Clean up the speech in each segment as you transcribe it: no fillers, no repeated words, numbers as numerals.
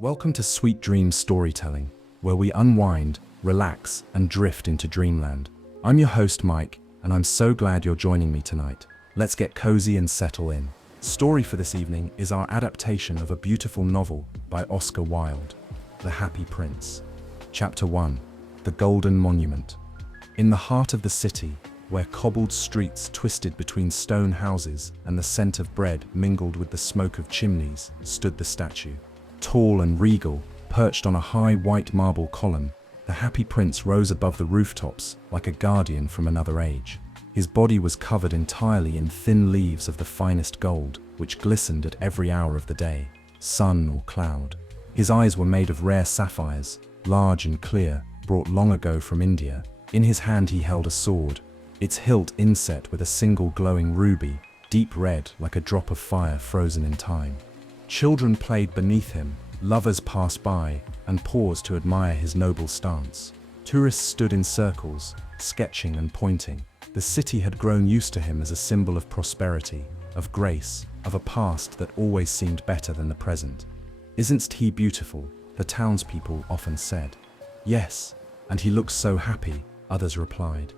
Welcome to Sweet Dreams Storytelling, where we unwind, relax, and drift into dreamland. I'm your host, Mike, and I'm so glad you're joining me tonight. Let's get cozy and settle in. Story for this evening is our adaptation of a beautiful novel by Oscar Wilde, The Happy Prince. Chapter 1: The Golden Monument. In the heart of the city, where cobbled streets twisted between stone houses and the scent of bread mingled with the smoke of chimneys, stood the statue. Tall and regal, perched on a high white marble column, the Happy Prince rose above the rooftops like a guardian from another age. His body was covered entirely in thin leaves of the finest gold, which glistened at every hour of the day, sun or cloud. His eyes were made of rare sapphires, large and clear, brought long ago from India. In his hand he held a sword, its hilt inset with a single glowing ruby, deep red like a drop of fire frozen in time. Children played beneath him, lovers passed by and paused to admire his noble stance. Tourists stood in circles, sketching and pointing. The city had grown used to him as a symbol of prosperity, of grace, of a past that always seemed better than the present. "Isn't he beautiful?" the townspeople often said. "Yes, and he looks so happy," others replied.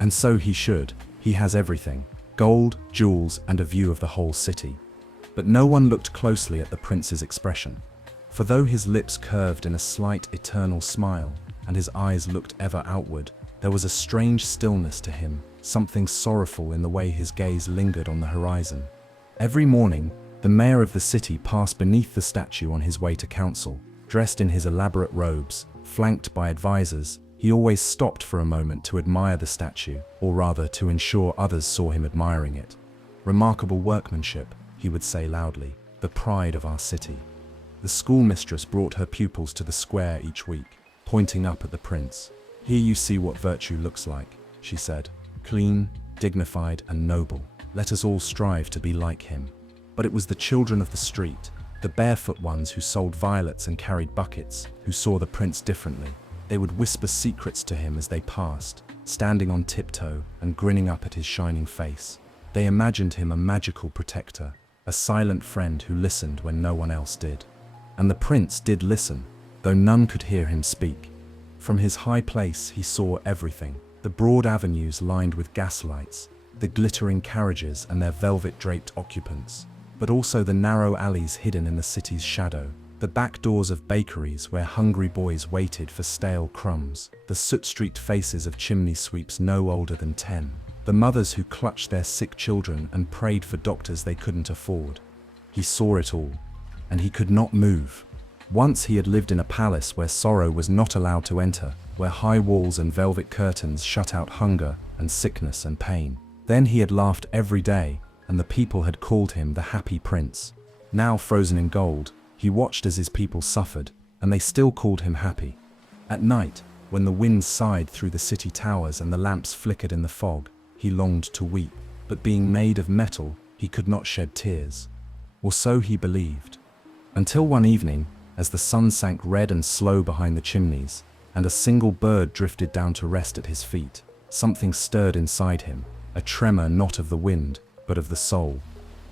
"And so he should. He has everything: gold, jewels, and a view of the whole city." But no one looked closely at the prince's expression. For though his lips curved in a slight eternal smile, and his eyes looked ever outward, there was a strange stillness to him, something sorrowful in the way his gaze lingered on the horizon. Every morning, the mayor of the city passed beneath the statue on his way to council. Dressed in his elaborate robes, flanked by advisors, he always stopped for a moment to admire the statue, or rather to ensure others saw him admiring it. "Remarkable workmanship," he would say loudly, "the pride of our city." The schoolmistress brought her pupils to the square each week, pointing up at the prince. "Here you see what virtue looks like," she said. "Clean, dignified, and noble. Let us all strive to be like him." But it was the children of the street, the barefoot ones who sold violets and carried buckets, who saw the prince differently. They would whisper secrets to him as they passed, standing on tiptoe and grinning up at his shining face. They imagined him a magical protector, a silent friend who listened when no one else did. And the prince did listen, though none could hear him speak. From his high place he saw everything: the broad avenues lined with gaslights, the glittering carriages and their velvet-draped occupants, but also the narrow alleys hidden in the city's shadow, the back doors of bakeries where hungry boys waited for stale crumbs, the soot-streaked faces of chimney sweeps no older than 10, the mothers who clutched their sick children and prayed for doctors they couldn't afford. He saw it all, and he could not move. Once he had lived in a palace where sorrow was not allowed to enter, where high walls and velvet curtains shut out hunger and sickness and pain. Then he had laughed every day, and the people had called him the Happy Prince. Now frozen in gold, he watched as his people suffered, and they still called him happy. At night, when the wind sighed through the city towers and the lamps flickered in the fog, he longed to weep, but being made of metal, he could not shed tears. Or so he believed. Until one evening, as the sun sank red and slow behind the chimneys, and a single bird drifted down to rest at his feet, something stirred inside him, a tremor not of the wind, but of the soul.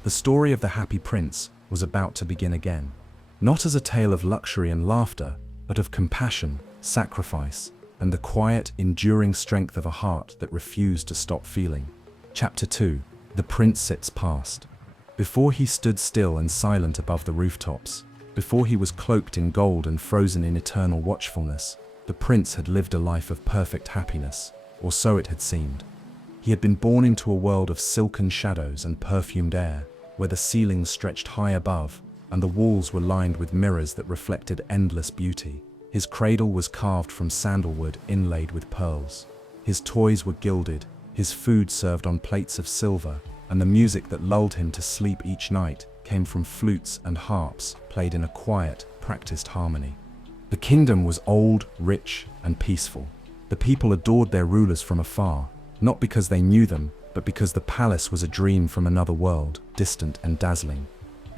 The story of the Happy Prince was about to begin again. Not as a tale of luxury and laughter, but of compassion, sacrifice, and the quiet, enduring strength of a heart that refused to stop feeling. Chapter 2: The Prince Sits Past. Before he stood still and silent above the rooftops, before he was cloaked in gold and frozen in eternal watchfulness, the prince had lived a life of perfect happiness, or so it had seemed. He had been born into a world of silken shadows and perfumed air, where the ceilings stretched high above, and the walls were lined with mirrors that reflected endless beauty. His cradle was carved from sandalwood inlaid with pearls. His toys were gilded, his food served on plates of silver, and the music that lulled him to sleep each night came from flutes and harps played in a quiet, practiced harmony. The kingdom was old, rich, and peaceful. The people adored their rulers from afar, not because they knew them, but because the palace was a dream from another world, distant and dazzling.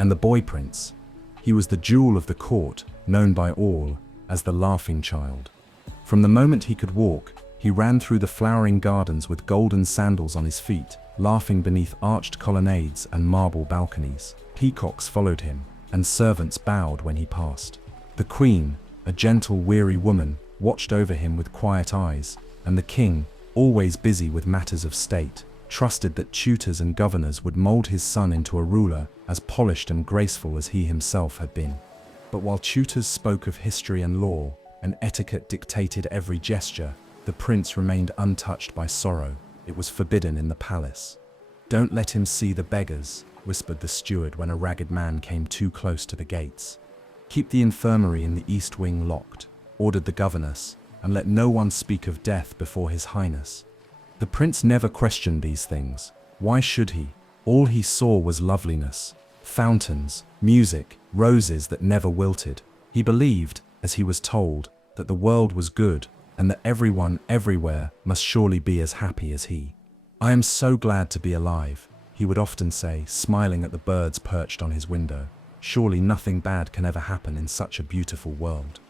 And the boy prince, he was the jewel of the court, known by all as the laughing child. From the moment he could walk, he ran through the flowering gardens with golden sandals on his feet, laughing beneath arched colonnades and marble balconies. Peacocks followed him, and servants bowed when he passed. The queen, a gentle, weary woman, watched over him with quiet eyes, and the king, always busy with matters of state, trusted that tutors and governors would mold his son into a ruler as polished and graceful as he himself had been. But while tutors spoke of history and law, and etiquette dictated every gesture, the prince remained untouched by sorrow. It was forbidden in the palace. "Don't let him see the beggars," whispered the steward when a ragged man came too close to the gates. "Keep the infirmary in the east wing locked," ordered the governess, "and let no one speak of death before his highness." The prince never questioned these things. Why should he? All he saw was loveliness, fountains, music, roses that never wilted. He believed, as he was told, that the world was good, and that everyone, everywhere, must surely be as happy as he. "I am so glad to be alive," he would often say, smiling at the birds perched on his window. "Surely nothing bad can ever happen in such a beautiful world."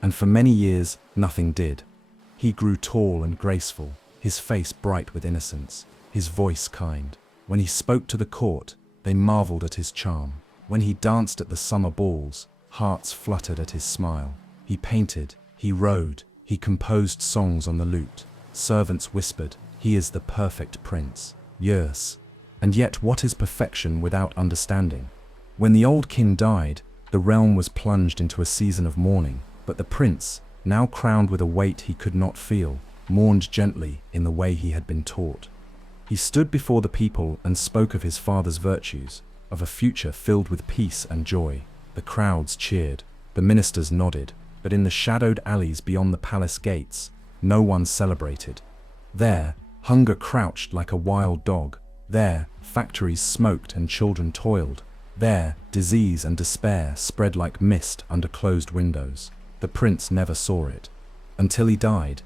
And for many years, nothing did. He grew tall and graceful, his face bright with innocence, his voice kind. When he spoke to the court, they marveled at his charm. When he danced at the summer balls, hearts fluttered at his smile. He painted, he rode, he composed songs on the lute. Servants whispered, "He is the perfect prince." Yes. And yet what is perfection without understanding? When the old king died, the realm was plunged into a season of mourning, but the prince, now crowned with a weight he could not feel, mourned gently in the way he had been taught. He stood before the people and spoke of his father's virtues, of a future filled with peace and joy. The crowds cheered, the ministers nodded, but in the shadowed alleys beyond the palace gates, no one celebrated. There, hunger crouched like a wild dog. There, factories smoked and children toiled. There, disease and despair spread like mist under closed windows. The prince never saw it. Until he died.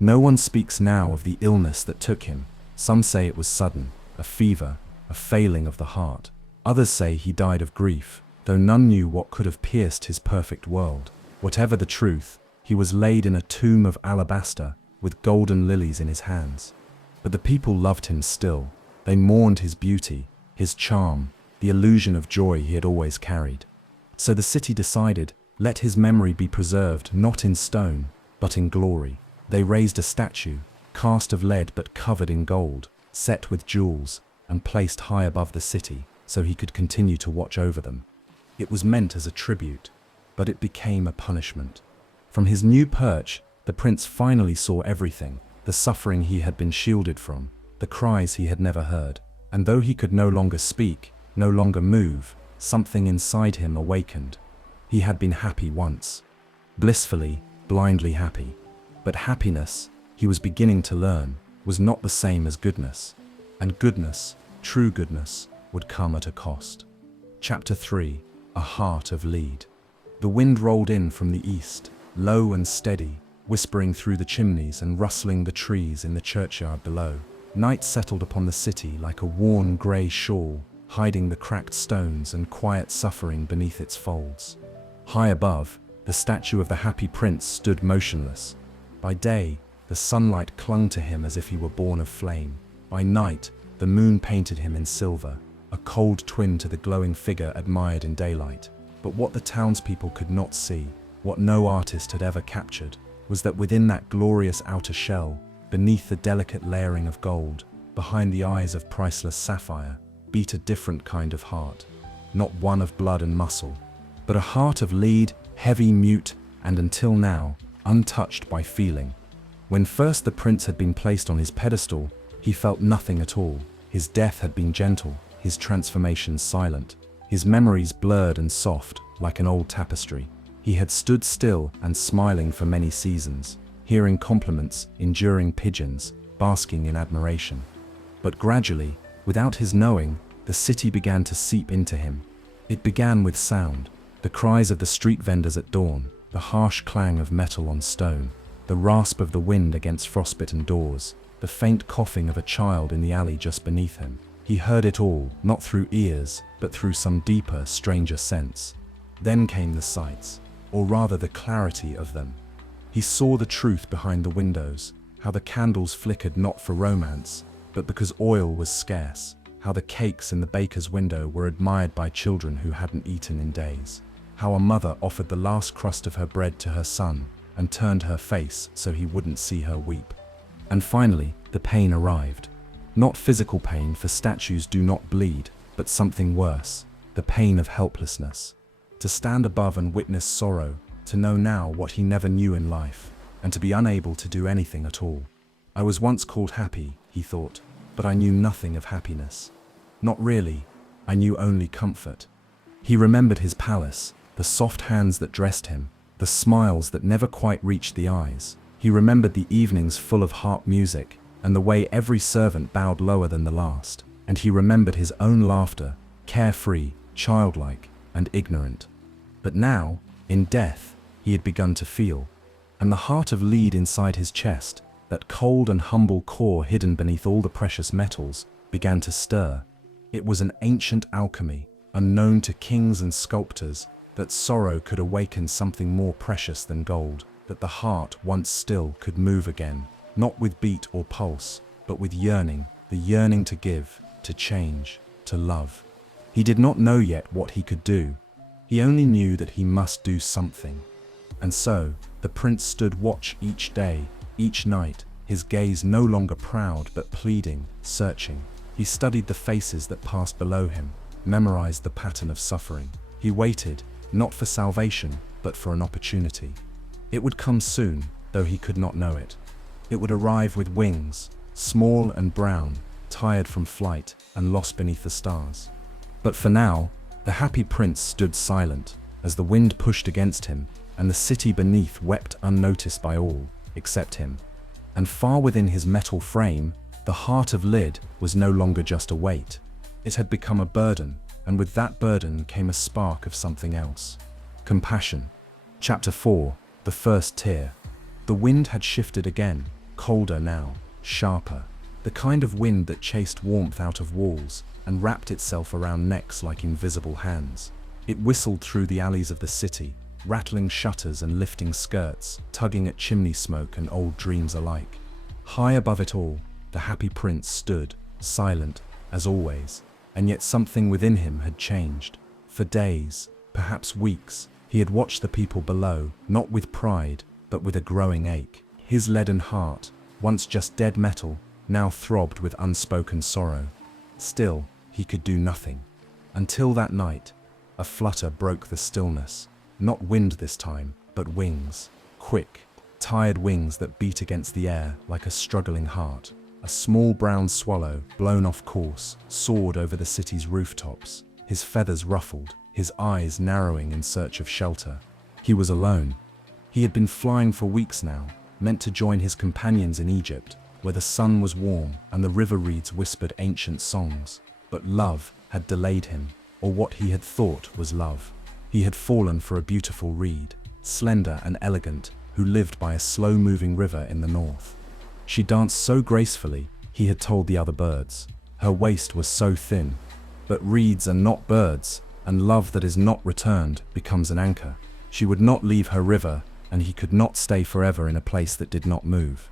No one speaks now of the illness that took him. Some say it was sudden, a fever, a failing of the heart. Others say he died of grief, though none knew what could have pierced his perfect world. Whatever the truth, he was laid in a tomb of alabaster, with golden lilies in his hands. But the people loved him still. They mourned his beauty, his charm, the illusion of joy he had always carried. So the city decided, let his memory be preserved not in stone, but in glory. They raised a statue, cast of lead but covered in gold, set with jewels, and placed high above the city, so he could continue to watch over them. It was meant as a tribute, but it became a punishment. From his new perch, the prince finally saw everything, the suffering he had been shielded from, the cries he had never heard, and though he could no longer speak, no longer move, something inside him awakened. He had been happy once, blissfully, blindly happy. But happiness, he was beginning to learn, was not the same as goodness. And goodness, true goodness, would come at a cost. Chapter 3. A Heart of Lead. The wind rolled in from the east, low and steady, whispering through the chimneys and rustling the trees in the churchyard below. Night settled upon the city like a worn grey shawl, hiding the cracked stones and quiet suffering beneath its folds. High above, the statue of the happy prince stood motionless. By day, the sunlight clung to him as if he were born of flame. By night, the moon painted him in silver, a cold twin to the glowing figure admired in daylight. But what the townspeople could not see, what no artist had ever captured, was that within that glorious outer shell, beneath the delicate layering of gold, behind the eyes of priceless sapphire, beat a different kind of heart. Not one of blood and muscle, but a heart of lead, heavy, mute, and until now, untouched by feeling. When first the prince had been placed on his pedestal, he felt nothing at all. His death had been gentle, his transformations silent, his memories blurred and soft, like an old tapestry. He had stood still and smiling for many seasons, hearing compliments, enduring pigeons, basking in admiration. But gradually, without his knowing, the city began to seep into him. It began with sound, the cries of the street vendors at dawn, the harsh clang of metal on stone, the rasp of the wind against frostbitten doors, the faint coughing of a child in the alley just beneath him. He heard it all, not through ears, but through some deeper, stranger sense. Then came the sights, or rather the clarity of them. He saw the truth behind the windows, how the candles flickered not for romance, but because oil was scarce, how the cakes in the baker's window were admired by children who hadn't eaten in days, how a mother offered the last crust of her bread to her son and turned her face so he wouldn't see her weep. And finally, the pain arrived. Not physical pain, for statues do not bleed, but something worse, the pain of helplessness. To stand above and witness sorrow, to know now what he never knew in life, and to be unable to do anything at all. I was once called happy, he thought, but I knew nothing of happiness. Not really, I knew only comfort. He remembered his palace, the soft hands that dressed him, the smiles that never quite reached the eyes. He remembered the evenings full of harp music, and the way every servant bowed lower than the last. And he remembered his own laughter, carefree, childlike, and ignorant. But now, in death, he had begun to feel, and the heart of lead inside his chest, that cold and humble core hidden beneath all the precious metals, began to stir. It was an ancient alchemy, unknown to kings and sculptors, that sorrow could awaken something more precious than gold, that the heart once still could move again, not with beat or pulse, but with yearning, the yearning to give, to change, to love. He did not know yet what he could do. He only knew that he must do something. And so, the prince stood watch each day, each night, his gaze no longer proud but pleading, searching. He studied the faces that passed below him, memorized the pattern of suffering. He waited, not for salvation, but for an opportunity. It would come soon, though he could not know it. It would arrive with wings, small and brown, tired from flight and lost beneath the stars. But for now, the happy prince stood silent, as the wind pushed against him, and the city beneath wept unnoticed by all, except him. And far within his metal frame, the heart of Lyd was no longer just a weight. It had become a burden, and with that burden came a spark of something else. Compassion. Chapter 4. The First Tear. The wind had shifted again, colder now, sharper. The kind of wind that chased warmth out of walls and wrapped itself around necks like invisible hands. It whistled through the alleys of the city, rattling shutters and lifting skirts, tugging at chimney smoke and old dreams alike. High above it all, the happy prince stood, silent, as always, and yet something within him had changed. For days, perhaps weeks, he had watched the people below, not with pride, but with a growing ache. His leaden heart, once just dead metal, now throbbed with unspoken sorrow. Still, he could do nothing. Until that night, a flutter broke the stillness. Not wind this time, but wings. Quick, tired wings that beat against the air like a struggling heart. A small brown swallow, blown off course, soared over the city's rooftops, his feathers ruffled, his eyes narrowing in search of shelter. He was alone. He had been flying for weeks now, meant to join his companions in Egypt, where the sun was warm and the river reeds whispered ancient songs. But love had delayed him, or what he had thought was love. He had fallen for a beautiful reed, slender and elegant, who lived by a slow-moving river in the north. She danced so gracefully, he had told the other birds. Her waist was so thin. But reeds are not birds, and love that is not returned becomes an anchor. She would not leave her river, and he could not stay forever in a place that did not move.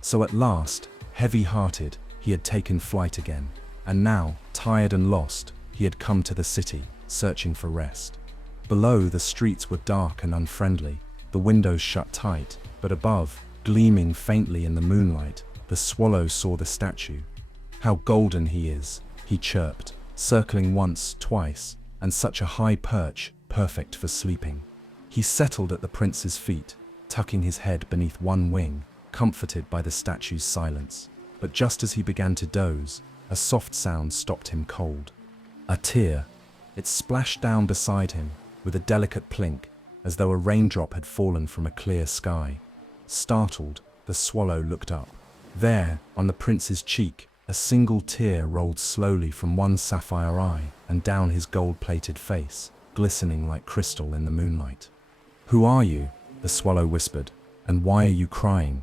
So at last, heavy-hearted, he had taken flight again. And now, tired and lost, he had come to the city, searching for rest. Below, the streets were dark and unfriendly, the windows shut tight, but above, gleaming faintly in the moonlight, the swallow saw the statue. "How golden he is," he chirped, circling once, twice, and such a high perch, perfect for sleeping. He settled at the prince's feet, tucking his head beneath one wing, comforted by the statue's silence. But just as he began to doze, a soft sound stopped him cold. A tear. It splashed down beside him, with a delicate plink, as though a raindrop had fallen from a clear sky. Startled, the swallow looked up. There, on the prince's cheek, a single tear rolled slowly from one sapphire eye and down his gold-plated face, glistening like crystal in the moonlight. "Who are you?" the swallow whispered, "and why are you crying?"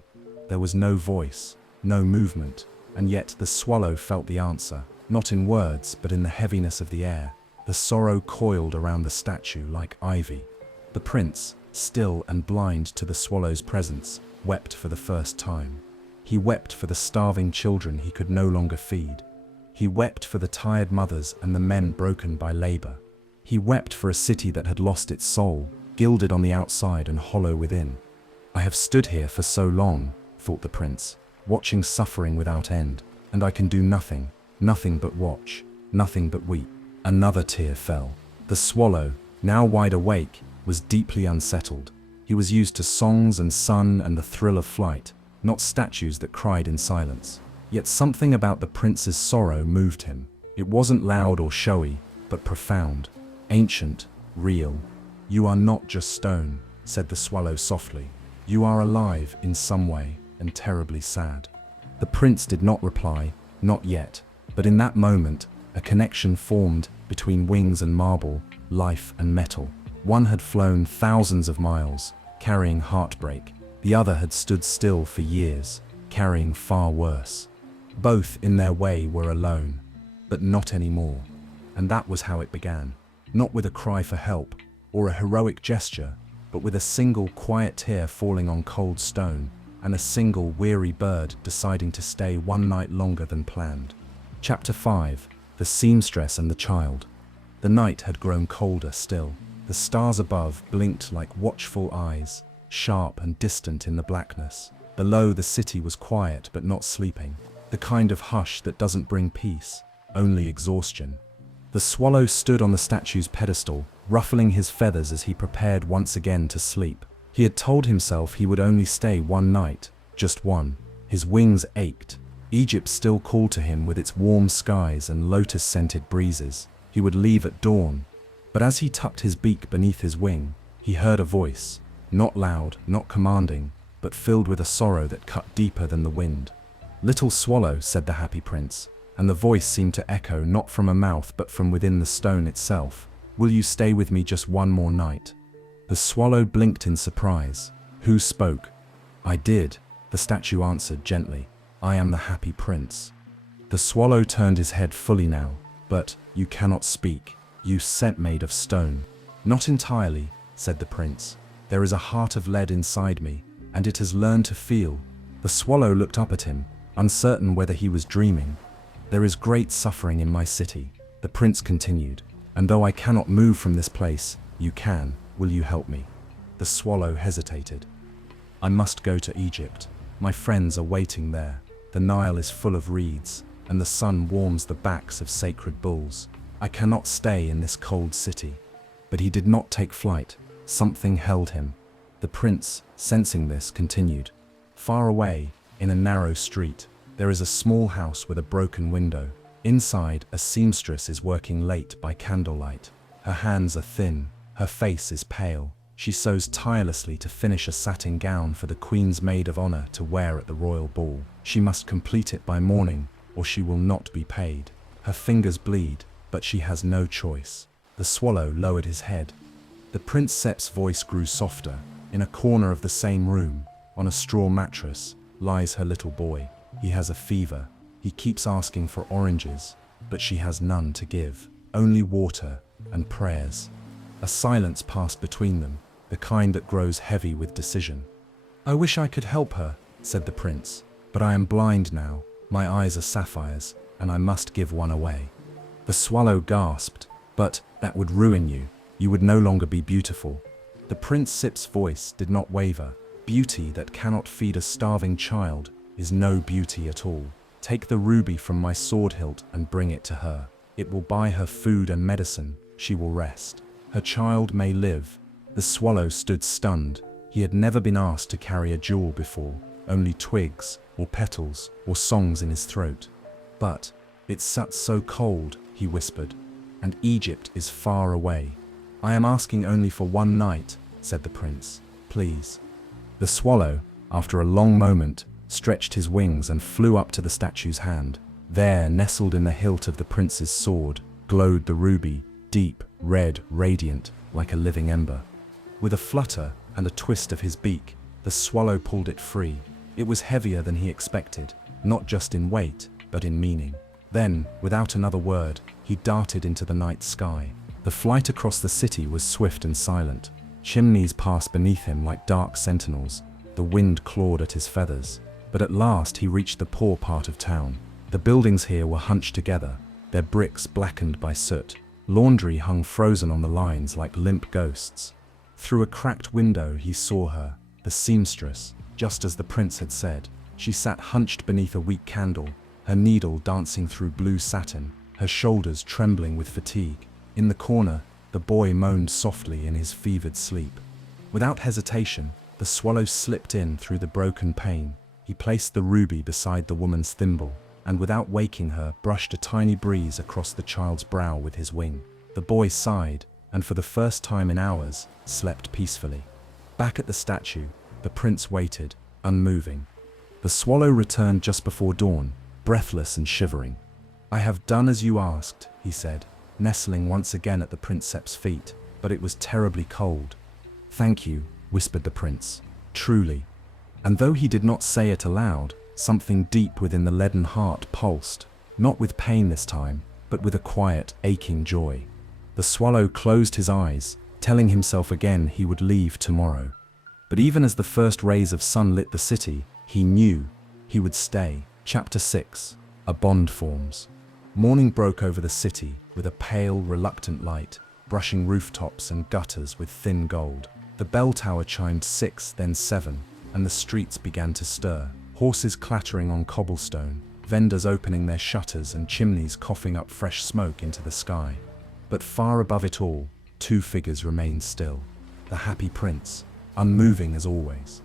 There was no voice, no movement, and yet the swallow felt the answer, not in words but in the heaviness of the air. The sorrow coiled around the statue like ivy. The prince, still and blind to the swallow's presence, wept for the first time. He wept for the starving children he could no longer feed. He wept for the tired mothers and the men broken by labor. He wept for a city that had lost its soul, gilded on the outside and hollow within. I have stood here for so long, thought the prince, watching suffering without end, and I can do nothing, nothing but watch, nothing but weep. Another tear fell. The swallow, now wide awake, was deeply unsettled. He was used to songs and sun and the thrill of flight, not statues that cried in silence. Yet something about the prince's sorrow moved him. It wasn't loud or showy, but profound, ancient, real. "You are not just stone," said the swallow softly. "You are alive in some way and terribly sad." The prince did not reply, not yet, but in that moment, a connection formed between wings and marble, life and metal. One had flown thousands of miles, carrying heartbreak. The other had stood still for years, carrying far worse. Both, in their way, were alone, but not anymore. And that was how it began. Not with a cry for help, or a heroic gesture, but with a single quiet tear falling on cold stone, and a single weary bird deciding to stay one night longer than planned. Chapter 5. The Seamstress and the Child. The night had grown colder still. The stars above blinked like watchful eyes, sharp and distant in the blackness. Below, the city was quiet but not sleeping, the kind of hush that doesn't bring peace, only exhaustion. The swallow stood on the statue's pedestal, ruffling his feathers as he prepared once again to sleep. He had told himself he would only stay one night, just one. His wings ached. Egypt still called to him with its warm skies and lotus-scented breezes. He would leave at dawn. But as he tucked his beak beneath his wing, he heard a voice, not loud, not commanding, but filled with a sorrow that cut deeper than the wind. "Little swallow," said the happy prince, and the voice seemed to echo not from a mouth but from within the stone itself. "Will you stay with me just one more night?" The swallow blinked in surprise. "Who spoke?" "I did," the statue answered gently. "I am the happy prince." The swallow turned his head fully now. "But you cannot speak. You set made of stone." "Not entirely," said the prince. "There is a heart of lead inside me, and it has learned to feel." The swallow looked up at him, uncertain whether he was dreaming. "There is great suffering in my city," the prince continued, "and though I cannot move from this place, you can. Will you help me?" The swallow hesitated. "I must go to Egypt. My friends are waiting there. The Nile is full of reeds, and the sun warms the backs of sacred bulls. I cannot stay in this cold city." But he did not take flight. Something held him. The prince, sensing this, continued. "Far away, in a narrow street, there is a small house with a broken window. Inside, a seamstress is working late by candlelight. Her hands are thin, her face is pale. She sews tirelessly to finish a satin gown for the Queen's maid of honor to wear at the royal ball. She must complete it by morning, or she will not be paid. Her fingers bleed, but she has no choice." The swallow lowered his head. The Prince Sep's voice grew softer. In a corner of the same room, on a straw mattress, lies her little boy. He has a fever. He keeps asking for oranges, but she has none to give, only water and prayers. A silence passed between them, the kind that grows heavy with decision. "I wish I could help her," said the prince, "but I am blind now. My eyes are sapphires, and I must give one away." The swallow gasped. "But that would ruin you. You would no longer be beautiful." The Prince Sip's voice did not waver. "Beauty that cannot feed a starving child is no beauty at all. Take the ruby from my sword hilt and bring it to her. It will buy her food and medicine. She will rest. Her child may live." The swallow stood stunned. He had never been asked to carry a jewel before, only twigs, or petals, or songs in his throat. "But it's so cold," he whispered, "and Egypt is far away." "I am asking only for one night," said the prince. "Please." The swallow, after a long moment, stretched his wings and flew up to the statue's hand. There, nestled in the hilt of the prince's sword, glowed the ruby, deep, red, radiant, like a living ember. With a flutter and a twist of his beak, the swallow pulled it free. It was heavier than he expected, not just in weight, but in meaning. Then, without another word, he darted into the night sky. The flight across the city was swift and silent. Chimneys passed beneath him like dark sentinels. The wind clawed at his feathers. But at last he reached the poor part of town. The buildings here were hunched together, their bricks blackened by soot. Laundry hung frozen on the lines like limp ghosts. Through a cracked window he saw her, the seamstress, just as the prince had said. She sat hunched beneath a weak candle, her needle dancing through blue satin, her shoulders trembling with fatigue. In the corner, the boy moaned softly in his fevered sleep. Without hesitation, the swallow slipped in through the broken pane. He placed the ruby beside the woman's thimble, and without waking her, brushed a tiny breeze across the child's brow with his wing. The boy sighed, and for the first time in hours, slept peacefully. Back at the statue, the prince waited, unmoving. The swallow returned just before dawn, breathless and shivering. "I have done as you asked," he said, nestling once again at the princeps' feet, but it was terribly cold. "Thank you," whispered the prince, "truly." And though he did not say it aloud, something deep within the leaden heart pulsed, not with pain this time, but with a quiet, aching joy. The swallow closed his eyes, telling himself again he would leave tomorrow. But even as the first rays of sun lit the city, he knew he would stay. Chapter 6. A bond forms. Morning broke over the city with a pale, reluctant light, brushing rooftops and gutters with thin gold. The bell tower chimed 6, then 7, and the streets began to stir. Horses clattering on cobblestone, vendors opening their shutters and chimneys coughing up fresh smoke into the sky. But far above it all, two figures remained still. The happy prince, unmoving as always,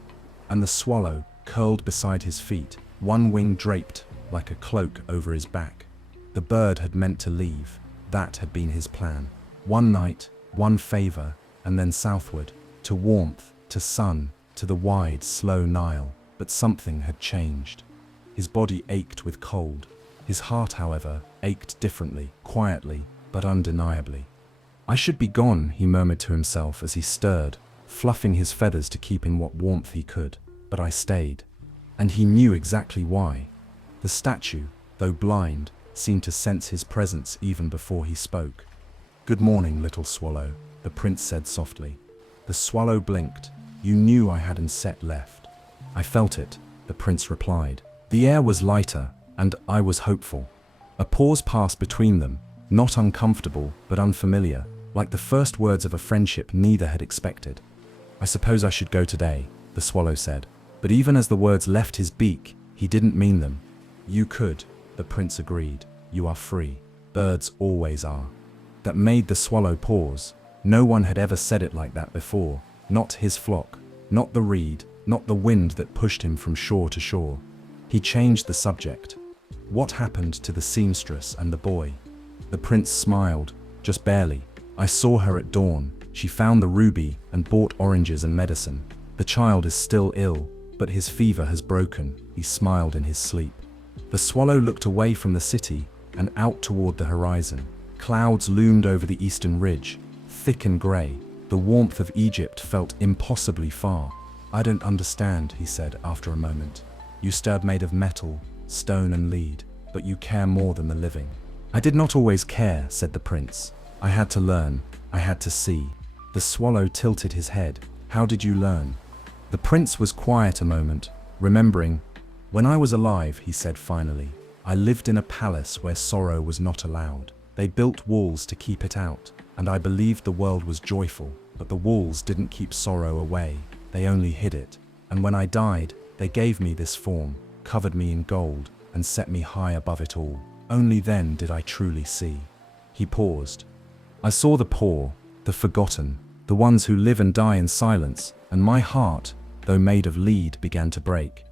and the swallow, curled beside his feet, one wing draped like a cloak over his back. The bird had meant to leave. That had been his plan. One night, one favor, and then southward, to warmth, to sun, to the wide, slow Nile. But something had changed. His body ached with cold. His heart, however, ached differently, quietly, but undeniably. "I should be gone," he murmured to himself as he stirred, fluffing his feathers to keep in what warmth he could. But I stayed. And he knew exactly why. The statue, though blind, seemed to sense his presence even before he spoke. "Good morning, little swallow," the prince said softly. The swallow blinked. "You knew I hadn't set left." "I felt it," the prince replied. The air was lighter, and I was hopeful. A pause passed between them, not uncomfortable, but unfamiliar, like the first words of a friendship neither had expected. "I suppose I should go today," the swallow said. But even as the words left his beak, he didn't mean them. "You could," the prince agreed. "You are free. Birds always are." That made the swallow pause. No one had ever said it like that before. Not his flock, not the reed, not the wind that pushed him from shore to shore. He changed the subject. "What happened to the seamstress and the boy?" The prince smiled, just barely. "I saw her at dawn. She found the ruby and bought oranges and medicine. The child is still ill, but his fever has broken." He smiled in his sleep. The swallow looked away from the city and out toward the horizon. Clouds loomed over the eastern ridge, thick and grey. The warmth of Egypt felt impossibly far. "I don't understand," he said after a moment. "You stirred made of metal, stone and lead, but you care more than the living." "I did not always care," said the prince. "I had to learn. I had to see." The swallow tilted his head. "How did you learn?" The prince was quiet a moment, remembering. "When I was alive," he said finally, "I lived in a palace where sorrow was not allowed. They built walls to keep it out, and I believed the world was joyful, but the walls didn't keep sorrow away. They only hid it. And when I died, they gave me this form, covered me in gold, and set me high above it all. Only then did I truly see." He paused. "I saw the poor, the forgotten, the ones who live and die in silence, and my heart, though made of lead, began to break."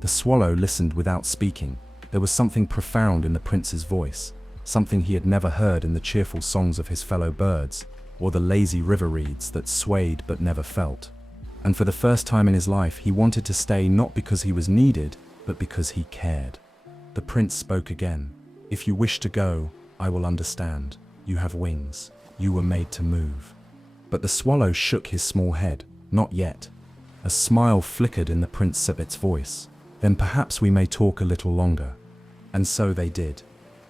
The swallow listened without speaking. There was something profound in the prince's voice, something he had never heard in the cheerful songs of his fellow birds, or the lazy river reeds that swayed but never felt. And for the first time in his life, he wanted to stay not because he was needed, but because he cared. The prince spoke again. "If you wish to go, I will understand. You have wings. You were made to move." But the swallow shook his small head. "Not yet." A smile flickered in the prince's voice. "Then perhaps we may talk a little longer." And so they did.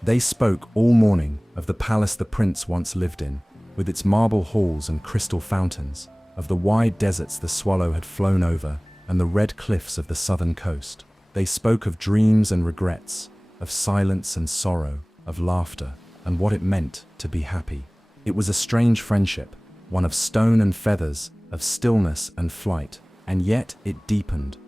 They spoke all morning of the palace the prince once lived in, with its marble halls and crystal fountains, of the wide deserts the swallow had flown over, and the red cliffs of the southern coast. They spoke of dreams and regrets, of silence and sorrow, of laughter, and what it meant to be happy. It was a strange friendship, one of stone and feathers, of stillness and flight, and yet it deepened.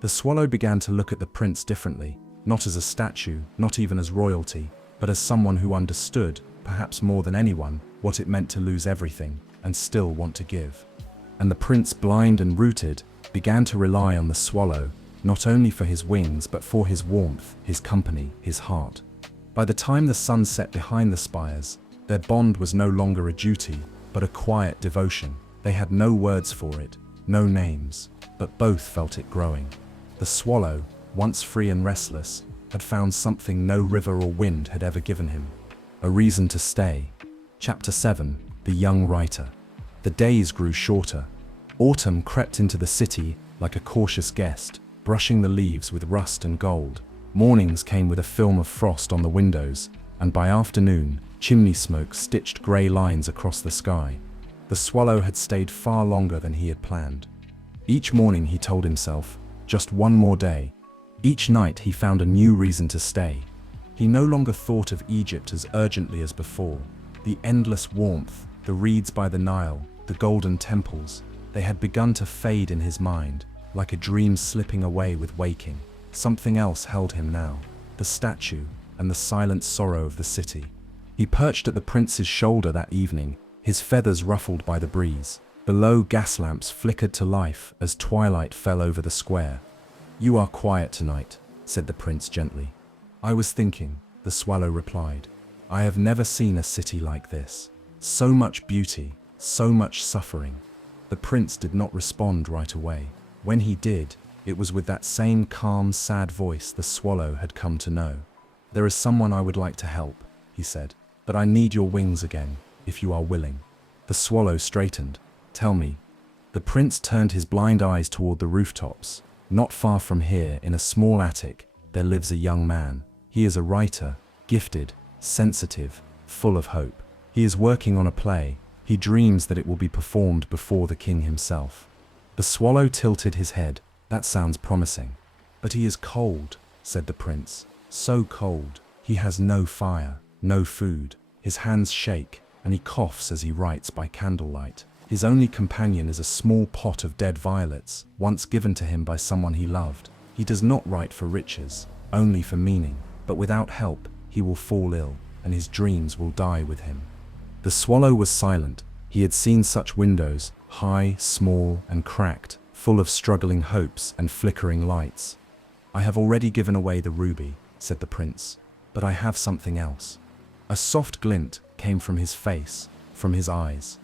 The swallow began to look at the prince differently, not as a statue, not even as royalty, but as someone who understood, perhaps more than anyone, what it meant to lose everything and still want to give. And the prince, blind and rooted, began to rely on the swallow, not only for his wings but for his warmth, his company, his heart. By the time the sun set behind the spires, their bond was no longer a duty, but a quiet devotion. They had no words for it, no names, but both felt it growing. The swallow, once free and restless, had found something no river or wind had ever given him: a reason to stay. Chapter 7. The Young Writer. The days grew shorter. Autumn crept into the city like a cautious guest, brushing the leaves with rust and gold. Mornings came with a film of frost on the windows, and by afternoon, chimney smoke stitched grey lines across the sky. The swallow had stayed far longer than he had planned. Each morning he told himself, just one more day. Each night he found a new reason to stay. He no longer thought of Egypt as urgently as before. The endless warmth, the reeds by the Nile, the golden temples, they had begun to fade in his mind, like a dream slipping away with waking. Something else held him now: the statue and the silent sorrow of the city. He perched at the prince's shoulder that evening, his feathers ruffled by the breeze. Below, gas lamps flickered to life as twilight fell over the square. "You are quiet tonight," said the prince gently. "I was thinking," the swallow replied. "I have never seen a city like this. So much beauty, so much suffering." The prince did not respond right away. When he did, it was with that same calm, sad voice the swallow had come to know. "There is someone I would like to help," he said, "but I need your wings again, if you are willing." The swallow straightened. "Tell me." The prince turned his blind eyes toward the rooftops. "Not far from here, in a small attic, there lives a young man. He is a writer, gifted, sensitive, full of hope. He is working on a play. He dreams that it will be performed before the king himself." The swallow tilted his head. "That sounds promising." "But he is cold," said the prince. "So cold. He has no fire, no food. His hands shake, and he coughs as he writes by candlelight. His only companion is a small pot of dead violets, once given to him by someone he loved. He does not write for riches, only for meaning. But without help, he will fall ill, and his dreams will die with him." The swallow was silent. He had seen such windows, high, small, and cracked, full of struggling hopes and flickering lights. "I have already given away the ruby," said the prince, "but I have something else." A soft glint came from his face, from his eyes.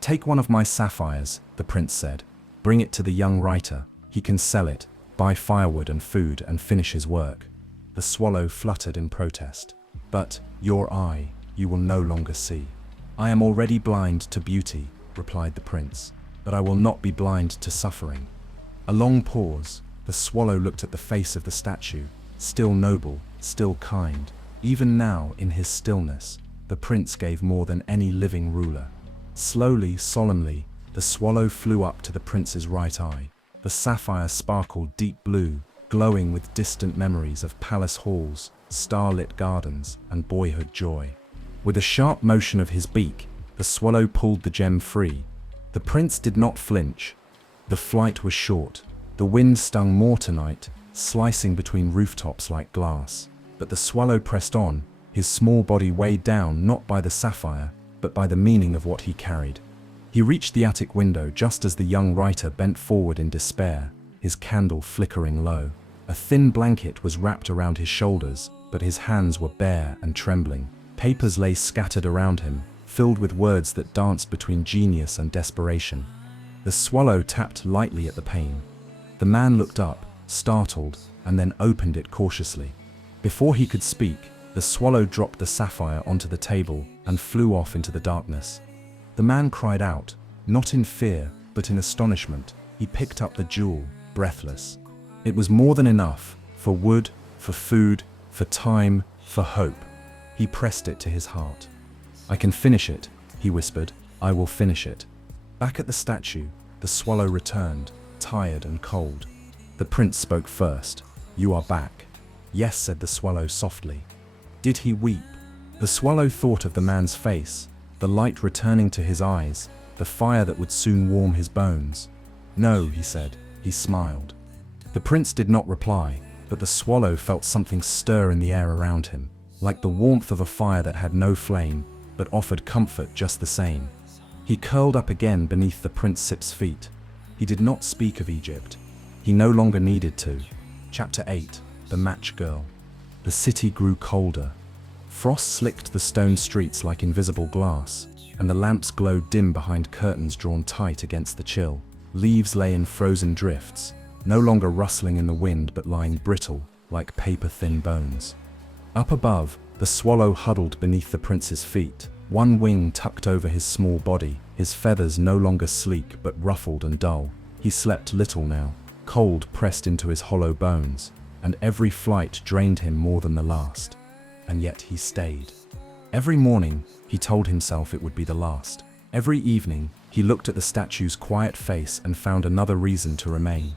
"Take one of my sapphires," the prince said. "Bring it to the young writer. He can sell it, buy firewood and food, and finish his work." The swallow fluttered in protest. "But your eye, you will no longer see." "I am already blind to beauty," replied the prince, "but I will not be blind to suffering." A long pause. The swallow looked at the face of the statue, still noble, still kind. Even now, in his stillness, the prince gave more than any living ruler. Slowly, solemnly, the swallow flew up to the prince's right eye. The sapphire sparkled deep blue, glowing with distant memories of palace halls, starlit gardens, and boyhood joy. With a sharp motion of his beak, the swallow pulled the gem free. The prince did not flinch. The flight was short. The wind stung more tonight, slicing between rooftops like glass. But the swallow pressed on, his small body weighed down not by the sapphire, but by the meaning of what he carried. He reached the attic window just as the young writer bent forward in despair, his candle flickering low. A thin blanket was wrapped around his shoulders, but his hands were bare and trembling. Papers lay scattered around him, filled with words that danced between genius and desperation. The swallow tapped lightly at the pane. The man looked up, startled, and then opened it cautiously. Before he could speak, the swallow dropped the sapphire onto the table and flew off into the darkness. The man cried out, not in fear, but in astonishment. He picked up the jewel, breathless. It was more than enough, for wood, for food, for time, for hope. He pressed it to his heart. "I can finish it," he whispered. "I will finish it." Back at the statue, the swallow returned, tired and cold. The prince spoke first. "You are back." "Yes," said the swallow softly. Did he weep? The swallow thought of the man's face, the light returning to his eyes, the fire that would soon warm his bones. "No," he said. He smiled. The prince did not reply, but the swallow felt something stir in the air around him, like the warmth of a fire that had no flame, but offered comfort just the same. He curled up again beneath the prince's feet. He did not speak of Egypt. He no longer needed to. Chapter 8. The Match Girl. The city grew colder. Frost slicked the stone streets like invisible glass, and the lamps glowed dim behind curtains drawn tight against the chill. Leaves lay in frozen drifts, no longer rustling in the wind but lying brittle, like paper-thin bones. Up above, the swallow huddled beneath the prince's feet, one wing tucked over his small body, his feathers no longer sleek but ruffled and dull. He slept little now, cold pressed into his hollow bones, and every flight drained him more than the last. And yet he stayed. Every morning, he told himself it would be the last. Every evening, he looked at the statue's quiet face and found another reason to remain.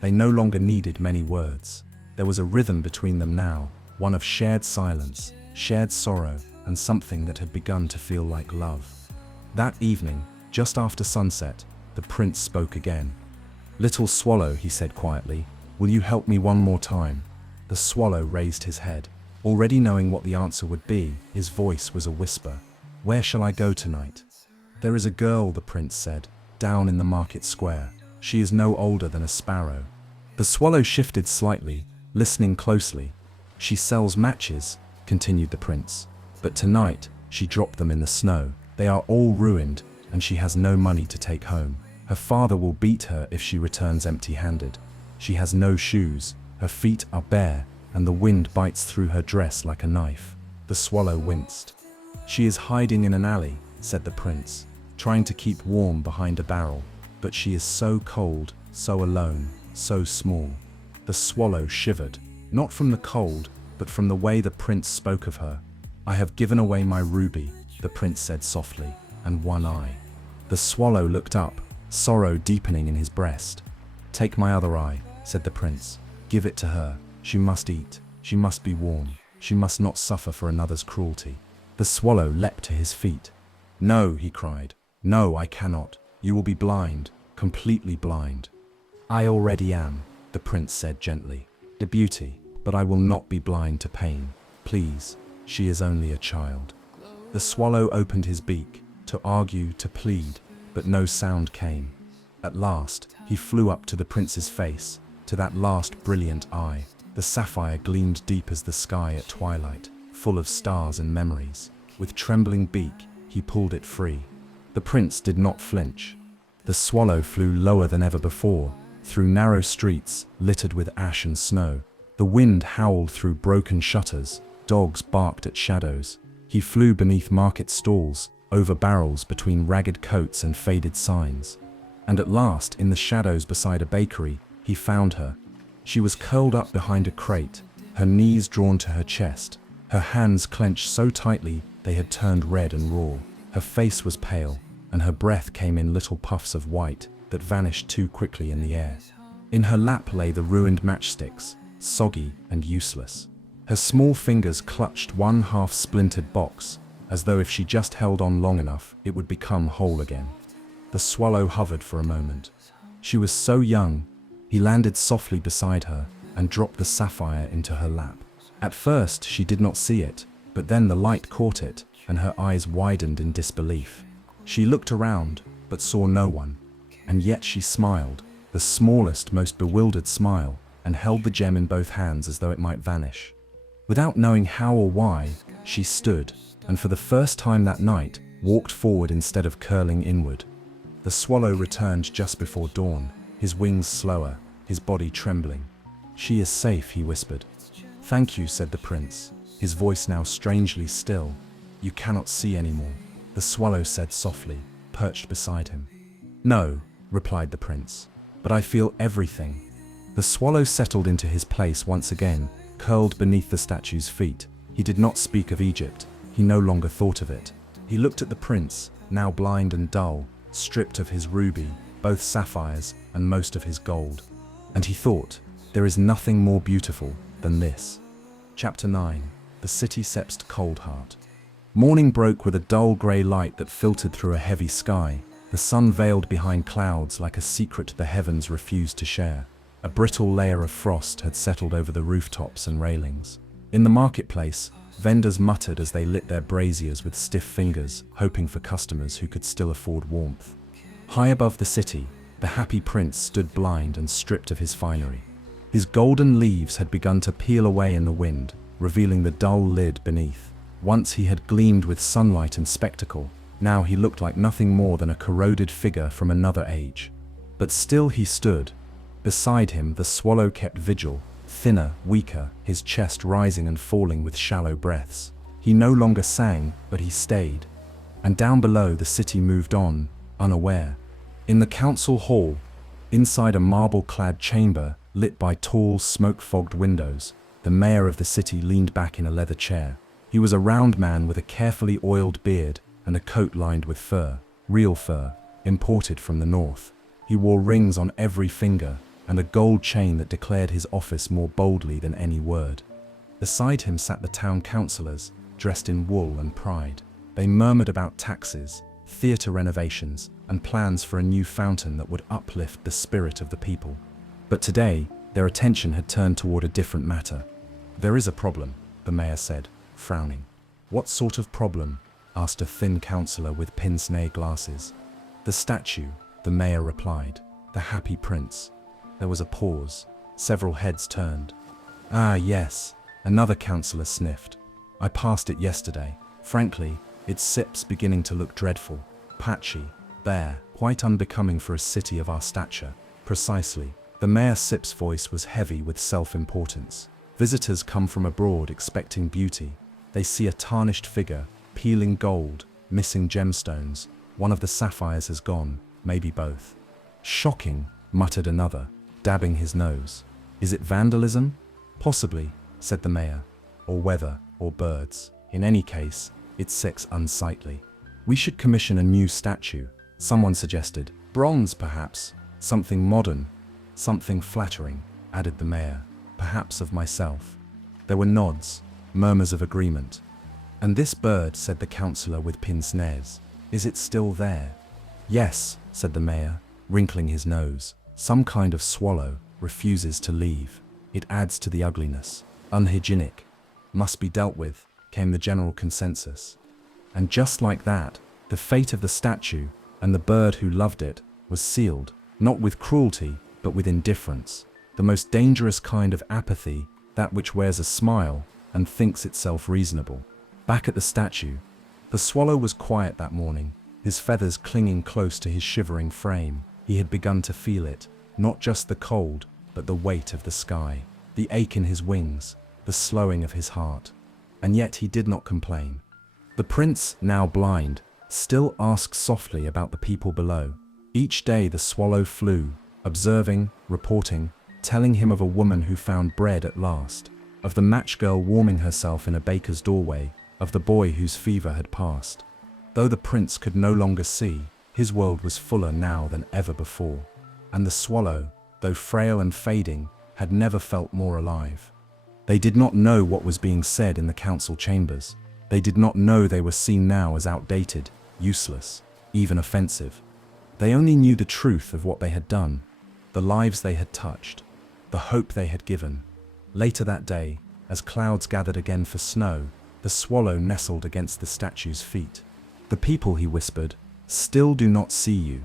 They no longer needed many words. There was a rhythm between them now, one of shared silence, shared sorrow, and something that had begun to feel like love. That evening, just after sunset, the prince spoke again. "Little swallow," he said quietly, "will you help me one more time?" The swallow raised his head. Already knowing what the answer would be, his voice was a whisper. "Where shall I go tonight?" "There is a girl," the prince said, "down in the market square. She is no older than a sparrow." The swallow shifted slightly, listening closely. "She sells matches," continued the prince, "but tonight she dropped them in the snow. They are all ruined, and she has no money to take home. Her father will beat her if she returns empty-handed. She has no shoes, her feet are bare, and the wind bites through her dress like a knife." The swallow winced. "She is hiding in an alley," said the prince, "trying to keep warm behind a barrel. But she is so cold, so alone, so small." The swallow shivered, not from the cold, but from the way the prince spoke of her. "I have given away my ruby," the prince said softly, "and one eye." The swallow looked up, sorrow deepening in his breast. "Take my other eye," said the prince. "Give it to her. She must eat, she must be warm, she must not suffer for another's cruelty." The swallow leapt to his feet. "No," he cried. "No, I cannot. You will be blind, completely blind." "I already am," the prince said gently. "The beauty, but I will not be blind to pain. Please, she is only a child." The swallow opened his beak, to argue, to plead, but no sound came. At last, he flew up to the prince's face, to that last brilliant eye. The sapphire gleamed deep as the sky at twilight, full of stars and memories. With trembling beak, he pulled it free. The prince did not flinch. The swallow flew lower than ever before, through narrow streets littered with ash and snow. The wind howled through broken shutters, dogs barked at shadows. He flew beneath market stalls, over barrels, between ragged coats and faded signs. And at last, in the shadows beside a bakery, he found her. She was curled up behind a crate, her knees drawn to her chest, her hands clenched so tightly they had turned red and raw. Her face was pale, and her breath came in little puffs of white that vanished too quickly in the air. In her lap lay the ruined matchsticks, soggy and useless. Her small fingers clutched one half-splintered box, as though if she just held on long enough, it would become whole again. The swallow hovered for a moment. She was so young. He landed softly beside her and dropped the sapphire into her lap. At first, she did not see it, but then the light caught it, and her eyes widened in disbelief. She looked around, but saw no one. And yet she smiled, the smallest, most bewildered smile, and held the gem in both hands as though it might vanish. Without knowing how or why, she stood, and for the first time that night, walked forward instead of curling inward. The swallow returned just before dawn, his wings slower, his body trembling. "She is safe," he whispered. "Thank you," said the prince, his voice now strangely still. "You cannot see anymore," the swallow said softly, perched beside him. "No," replied the prince, "but I feel everything." The swallow settled into his place once again, curled beneath the statue's feet. He did not speak of Egypt. He no longer thought of it. He looked at the prince, now blind and dull, stripped of his ruby, both sapphires, and most of his gold. And he thought, there is nothing more beautiful than this. Chapter 9. The City Sepst Cold Heart. Morning broke with a dull grey light that filtered through a heavy sky, the sun veiled behind clouds like a secret the heavens refused to share. A brittle layer of frost had settled over the rooftops and railings. In the marketplace, vendors muttered as they lit their braziers with stiff fingers, hoping for customers who could still afford warmth. High above the city, the happy prince stood blind and stripped of his finery. His golden leaves had begun to peel away in the wind, revealing the dull lid beneath. Once he had gleamed with sunlight and spectacle, now he looked like nothing more than a corroded figure from another age. But still he stood. Beside him, the swallow kept vigil, thinner, weaker, his chest rising and falling with shallow breaths. He no longer sang, but he stayed. And down below, the city moved on, unaware. In the council hall, inside a marble-clad chamber, lit by tall, smoke-fogged windows, the mayor of the city leaned back in a leather chair. He was a round man with a carefully oiled beard and a coat lined with fur, real fur, imported from the north. He wore rings on every finger and a gold chain that declared his office more boldly than any word. Beside him sat the town councillors, dressed in wool and pride. They murmured about taxes, theatre renovations, and plans for a new fountain that would uplift the spirit of the people. But today, their attention had turned toward a different matter. "There is a problem," the mayor said, frowning. "What sort of problem?" asked a thin councillor with pince-nez glasses. "The statue," the mayor replied. "The happy prince." There was a pause. Several heads turned. "Ah, yes," another councillor sniffed. "I passed it yesterday. Frankly, its sip's beginning to look dreadful. Patchy, bare, quite unbecoming for a city of our stature." "Precisely." The mayor Sip's voice was heavy with self-importance. "Visitors come from abroad expecting beauty. They see a tarnished figure, peeling gold, missing gemstones. One of the sapphires has gone, maybe both." "Shocking," muttered another, dabbing his nose. "Is it vandalism?" "Possibly," said the mayor. "Or weather, or birds. In any case, it's sex unsightly." "We should commission a new statue," someone suggested. "Bronze, perhaps. Something modern. Something flattering," added the mayor. "Perhaps of myself." There were nods, murmurs of agreement. "And this bird," said the councillor with pince-nez. "Is it still there?" "Yes," said the mayor, wrinkling his nose. "Some kind of swallow refuses to leave. It adds to the ugliness. Unhygienic. Must be dealt with," came the general consensus. And just like that, the fate of the statue, and the bird who loved it, was sealed, not with cruelty, but with indifference. The most dangerous kind of apathy, that which wears a smile and thinks itself reasonable. Back at the statue, the swallow was quiet that morning, his feathers clinging close to his shivering frame. He had begun to feel it, not just the cold, but the weight of the sky, the ache in his wings, the slowing of his heart. And yet he did not complain. The prince, now blind, still asked softly about the people below. Each day the swallow flew, observing, reporting, telling him of a woman who found bread at last, of the match girl warming herself in a baker's doorway, of the boy whose fever had passed. Though the prince could no longer see, his world was fuller now than ever before. And the swallow, though frail and fading, had never felt more alive. They did not know what was being said in the council chambers. They did not know they were seen now as outdated, useless, even offensive. They only knew the truth of what they had done, the lives they had touched, the hope they had given. Later that day, as clouds gathered again for snow, the swallow nestled against the statue's feet. "The people," he whispered, "still do not see you."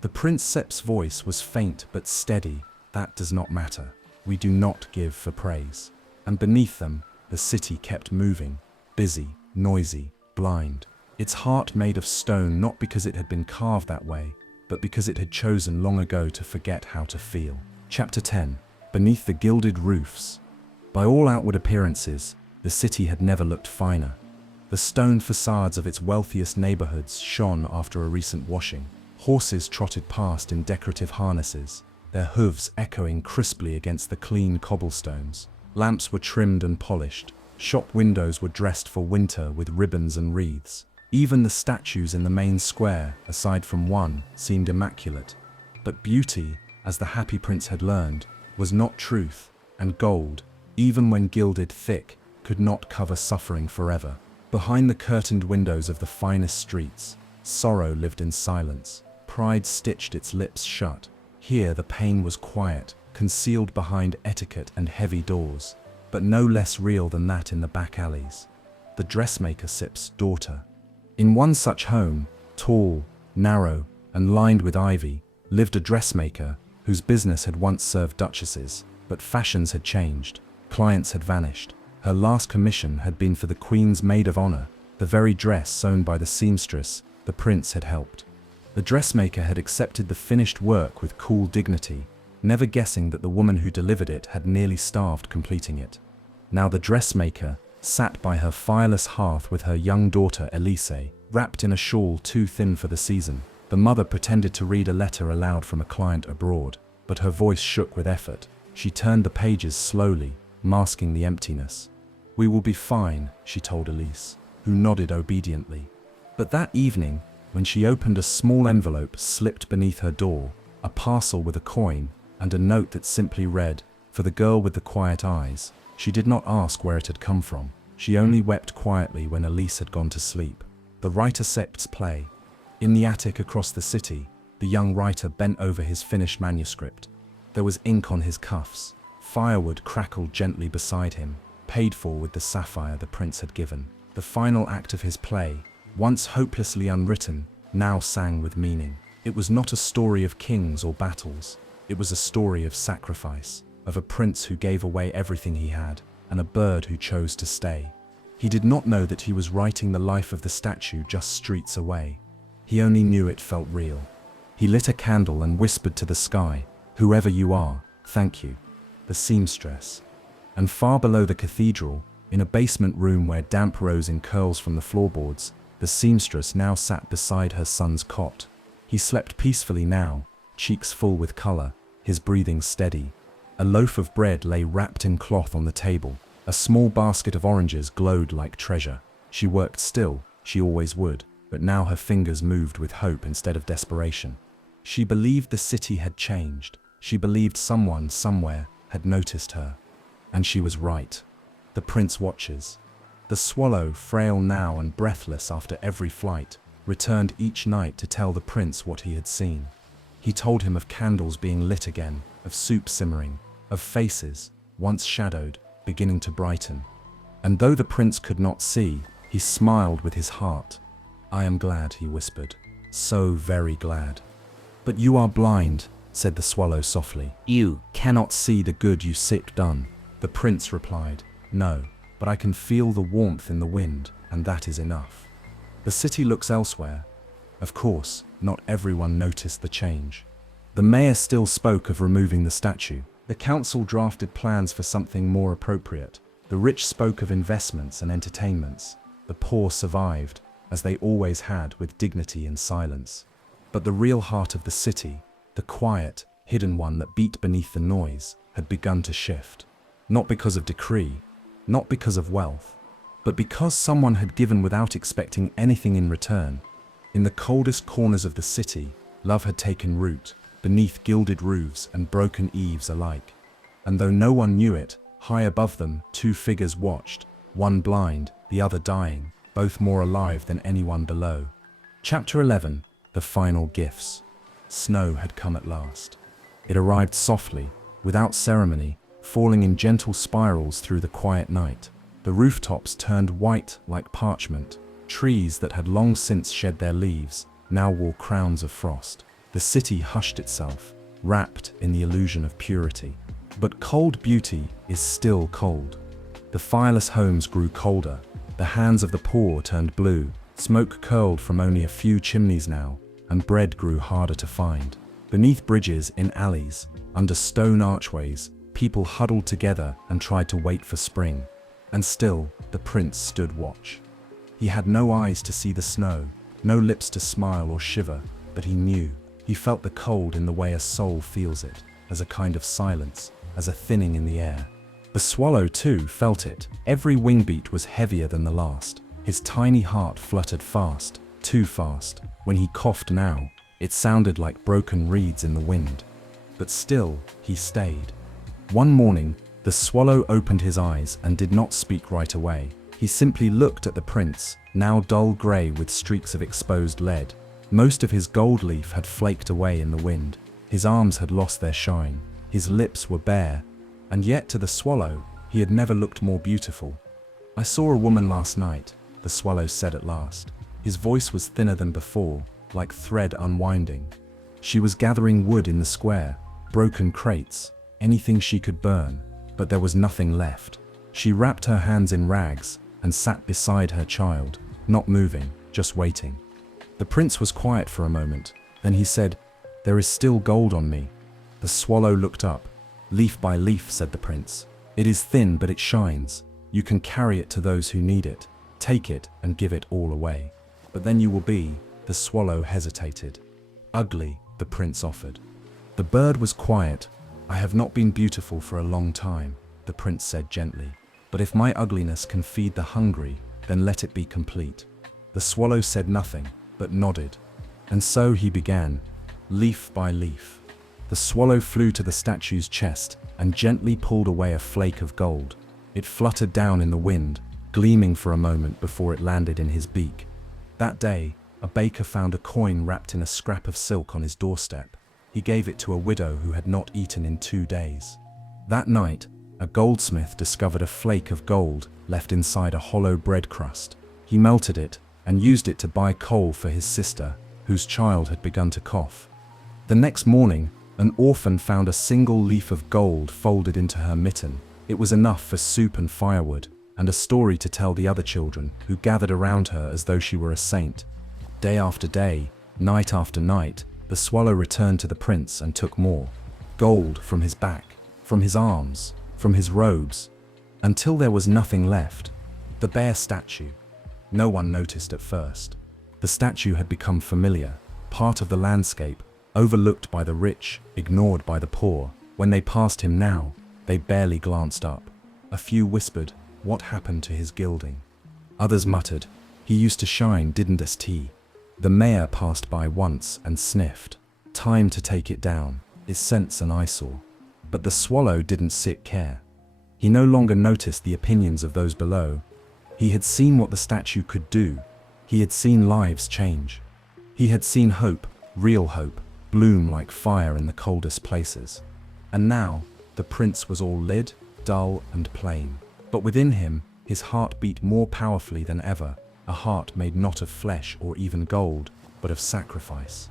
The Prince Sep's voice was faint but steady. "That does not matter. We do not give for praise." And beneath them, the city kept moving, busy, noisy, blind. Its heart made of stone, not because it had been carved that way, but because it had chosen long ago to forget how to feel. Chapter 10. Beneath the gilded roofs. By all outward appearances, the city had never looked finer. The stone facades of its wealthiest neighborhoods shone after a recent washing. Horses trotted past in decorative harnesses, their hooves echoing crisply against the clean cobblestones. Lamps were trimmed and polished. Shop windows were dressed for winter with ribbons and wreaths. Even the statues in the main square, aside from one, seemed immaculate. But beauty, as the Happy Prince had learned, was not truth, and gold, even when gilded thick, could not cover suffering forever. Behind the curtained windows of the finest streets, sorrow lived in silence. Pride stitched its lips shut. Here the pain was quiet, concealed behind etiquette and heavy doors, but no less real than that in the back alleys. The dressmaker Sip's daughter. In one such home, tall, narrow, and lined with ivy, lived a dressmaker whose business had once served duchesses, but fashions had changed, clients had vanished. Her last commission had been for the Queen's maid of honor, the very dress sewn by the seamstress the prince had helped. The dressmaker had accepted the finished work with cool dignity, never guessing that the woman who delivered it had nearly starved completing it. Now the dressmaker sat by her fireless hearth with her young daughter Elise, wrapped in a shawl too thin for the season. The mother pretended to read a letter aloud from a client abroad, but her voice shook with effort. She turned the pages slowly, masking the emptiness. "We will be fine," she told Elise, who nodded obediently. But that evening, when she opened a small envelope slipped beneath her door, a parcel with a coin, and a note that simply read, "For the girl with the quiet eyes," she did not ask where it had come from. She only wept quietly when Elise had gone to sleep. The writer Sep's play. In the attic across the city, the young writer bent over his finished manuscript. There was ink on his cuffs. Firewood crackled gently beside him, paid for with the sapphire the prince had given. The final act of his play, once hopelessly unwritten, now sang with meaning. It was not a story of kings or battles. It was a story of sacrifice, of a prince who gave away everything he had, and a bird who chose to stay. He did not know that he was writing the life of the statue just streets away. He only knew it felt real. He lit a candle and whispered to the sky, "Whoever you are, thank you." The seamstress. And far below the cathedral, in a basement room where damp rose in curls from the floorboards, the seamstress now sat beside her son's cot. He slept peacefully now, cheeks full with color, his breathing steady. A loaf of bread lay wrapped in cloth on the table. A small basket of oranges glowed like treasure. She worked still, she always would, but now her fingers moved with hope instead of desperation. She believed the city had changed. She believed someone, somewhere, had noticed her. And she was right. The prince watches. The swallow, frail now and breathless after every flight, returned each night to tell the prince what he had seen. He told him of candles being lit again, of soup simmering, of faces, once shadowed, beginning to brighten. And though the prince could not see, he smiled with his heart. "I am glad," he whispered, "so very glad." "But you are blind," said the swallow softly. "You cannot see the good you sit done." The prince replied, "No, but I can feel the warmth in the wind, and that is enough." The city looks elsewhere. Of course, not everyone noticed the change. The mayor still spoke of removing the statue. The council drafted plans for something more appropriate. The rich spoke of investments and entertainments. The poor survived, as they always had, with dignity and silence. But the real heart of the city, the quiet, hidden one that beat beneath the noise, had begun to shift. Not because of decree, not because of wealth, but because someone had given without expecting anything in return. In the coldest corners of the city, love had taken root, beneath gilded roofs and broken eaves alike. And though no one knew it, high above them, two figures watched, one blind, the other dying, both more alive than anyone below. Chapter 11. The Final Gifts. Snow had come at last. It arrived softly, without ceremony, falling in gentle spirals through the quiet night. The rooftops turned white like parchment. Trees that had long since shed their leaves now wore crowns of frost. The city hushed itself, wrapped in the illusion of purity. But cold beauty is still cold. The fireless homes grew colder. The hands of the poor turned blue. Smoke curled from only a few chimneys now, and bread grew harder to find. Beneath bridges, in alleys, under stone archways, people huddled together and tried to wait for spring. And still, the prince stood watch. He had no eyes to see the snow, no lips to smile or shiver, but he knew. He felt the cold in the way a soul feels it, as a kind of silence, as a thinning in the air. The swallow, too, felt it. Every wingbeat was heavier than the last. His tiny heart fluttered fast, too fast. When he coughed now, it sounded like broken reeds in the wind. But still, he stayed. One morning, the swallow opened his eyes and did not speak right away. He simply looked at the prince, now dull grey with streaks of exposed lead. Most of his gold leaf had flaked away in the wind. His arms had lost their shine. His lips were bare. And yet to the swallow, he had never looked more beautiful. "I saw a woman last night," the swallow said at last. His voice was thinner than before, like thread unwinding. "She was gathering wood in the square, broken crates, anything she could burn, but there was nothing left. She wrapped her hands in rags and sat beside her child, not moving, just waiting." The prince was quiet for a moment. Then he said, "There is still gold on me." The swallow looked up. "Leaf by leaf," said the prince. "It is thin, but it shines. You can carry it to those who need it. Take it and give it all away. But then you will be," the swallow hesitated. "Ugly," the prince offered. The bird was quiet. "I have not been beautiful for a long time," the prince said gently. "But if my ugliness can feed the hungry, then let it be complete." The swallow said nothing, but nodded. And so he began, leaf by leaf. The swallow flew to the statue's chest and gently pulled away a flake of gold. It fluttered down in the wind, gleaming for a moment before it landed in his beak. That day, a baker found a coin wrapped in a scrap of silk on his doorstep. He gave it to a widow who had not eaten in 2 days. That night, a goldsmith discovered a flake of gold left inside a hollow bread crust. He melted it and used it to buy coal for his sister, whose child had begun to cough. The next morning, an orphan found a single leaf of gold folded into her mitten. It was enough for soup and firewood, and a story to tell the other children, who gathered around her as though she were a saint. Day after day, night after night, the swallow returned to the prince and took more. Gold from his back, from his arms, from his robes, until there was nothing left. The bare statue. No one noticed at first. The statue had become familiar, part of the landscape, overlooked by the rich, ignored by the poor. When they passed him now, they barely glanced up. A few whispered, "What happened to his gilding?" Others muttered, "He used to shine, didn't he?" The mayor passed by once and sniffed. Time to take it down. It scents an eyesore. But the swallow didn't sit care. He no longer noticed the opinions of those below. He had seen what the statue could do. He had seen lives change. He had seen hope, real hope, bloom like fire in the coldest places. And now, the prince was all lid, dull and plain. But within him, his heart beat more powerfully than ever, a heart made not of flesh or even gold, but of sacrifice.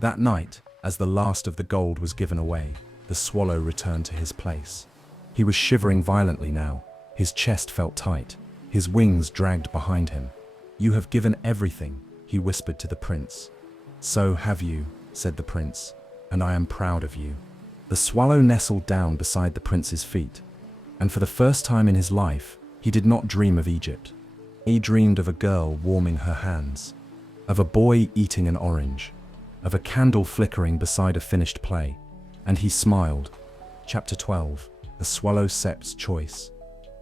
That night, as the last of the gold was given away, the swallow returned to his place. He was shivering violently now. His chest felt tight. His wings dragged behind him. "You have given everything," he whispered to the prince. "So have you," said the prince, "and I am proud of you." The swallow nestled down beside the prince's feet. And for the first time in his life, he did not dream of Egypt. He dreamed of a girl warming her hands, of a boy eating an orange, of a candle flickering beside a finished play. And he smiled. Chapter 12. The Swallow Sept's Choice.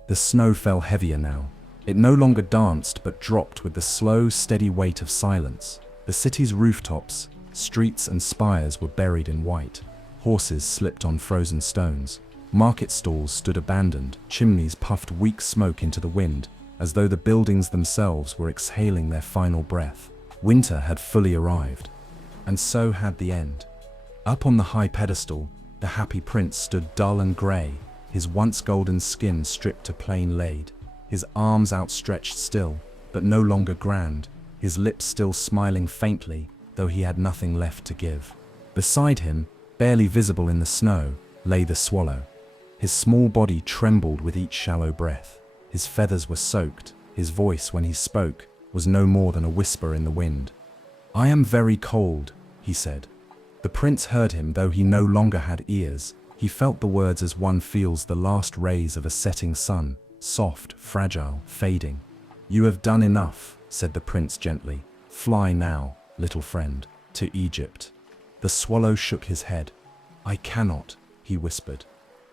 The snow fell heavier now. It no longer danced but dropped with the slow, steady weight of silence. The city's rooftops, streets and spires were buried in white. Horses slipped on frozen stones. Market stalls stood abandoned. Chimneys puffed weak smoke into the wind, as though the buildings themselves were exhaling their final breath. Winter had fully arrived. And so had the end. Up on the high pedestal, the happy prince stood dull and grey, his once golden skin stripped to plain lead, his arms outstretched still, but no longer grand, his lips still smiling faintly, though he had nothing left to give. Beside him, barely visible in the snow, lay the swallow. His small body trembled with each shallow breath. His feathers were soaked. His voice, when he spoke, was no more than a whisper in the wind. "I am very cold," he said. The prince heard him, though he no longer had ears. He felt the words as one feels the last rays of a setting sun, soft, fragile, fading. "You have done enough," said the prince gently. "Fly now, little friend, to Egypt." The swallow shook his head. "I cannot," he whispered.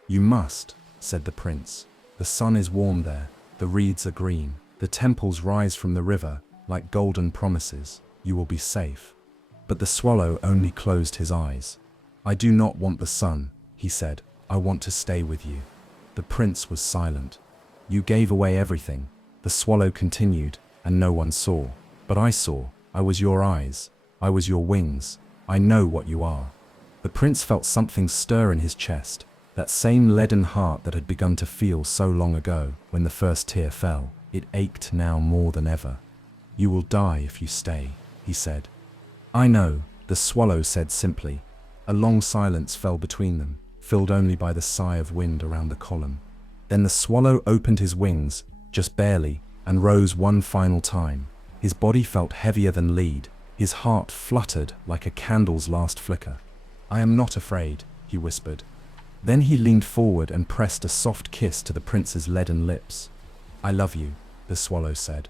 "You must," said the prince. "The sun is warm there, the reeds are green, the temples rise from the river like golden promises. You will be safe." But the swallow only closed his eyes. "I do not want the sun," he said. "I want to stay with you." The prince was silent. "You gave away everything," the The swallow continued, and no one saw. But I saw. I was your eyes. I was your wings. I know what you are. The prince felt something stir in his chest, that same leaden heart that had begun to feel so long ago when the first tear fell. It ached now more than ever. You will die if you stay, he said. I know, the swallow said simply. A long silence fell between them, filled only by the sigh of wind around the column. Then the swallow opened his wings, just barely, and rose one final time. His body felt heavier than lead. His heart fluttered like a candle's last flicker. I am not afraid, he whispered. Then he leaned forward and pressed a soft kiss to the prince's leaden lips. I love you, the swallow said.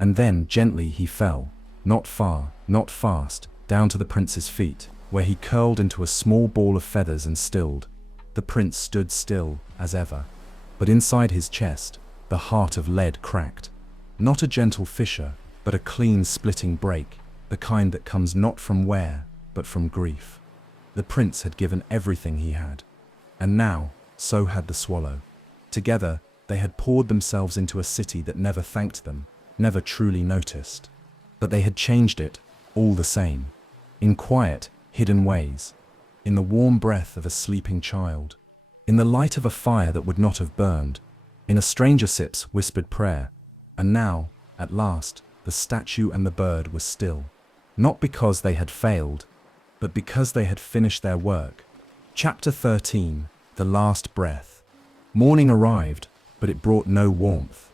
And then, gently, he fell, not far, not fast, down to the prince's feet, where he curled into a small ball of feathers and stilled. The prince stood still, as ever. But inside his chest, the heart of lead cracked. Not a gentle fissure, but a clean splitting break, the kind that comes not from wear, but from grief. The prince had given everything he had. And now, so had the swallow. Together, they had poured themselves into a city that never thanked them, never truly noticed. But they had changed it, all the same. In quiet, hidden ways. In the warm breath of a sleeping child. In the light of a fire that would not have burned. In a stranger's whispered prayer. And now, at last, the statue and the bird were still. Not because they had failed, but because they had finished their work. Chapter 13, The Last Breath. Morning arrived, but it brought no warmth.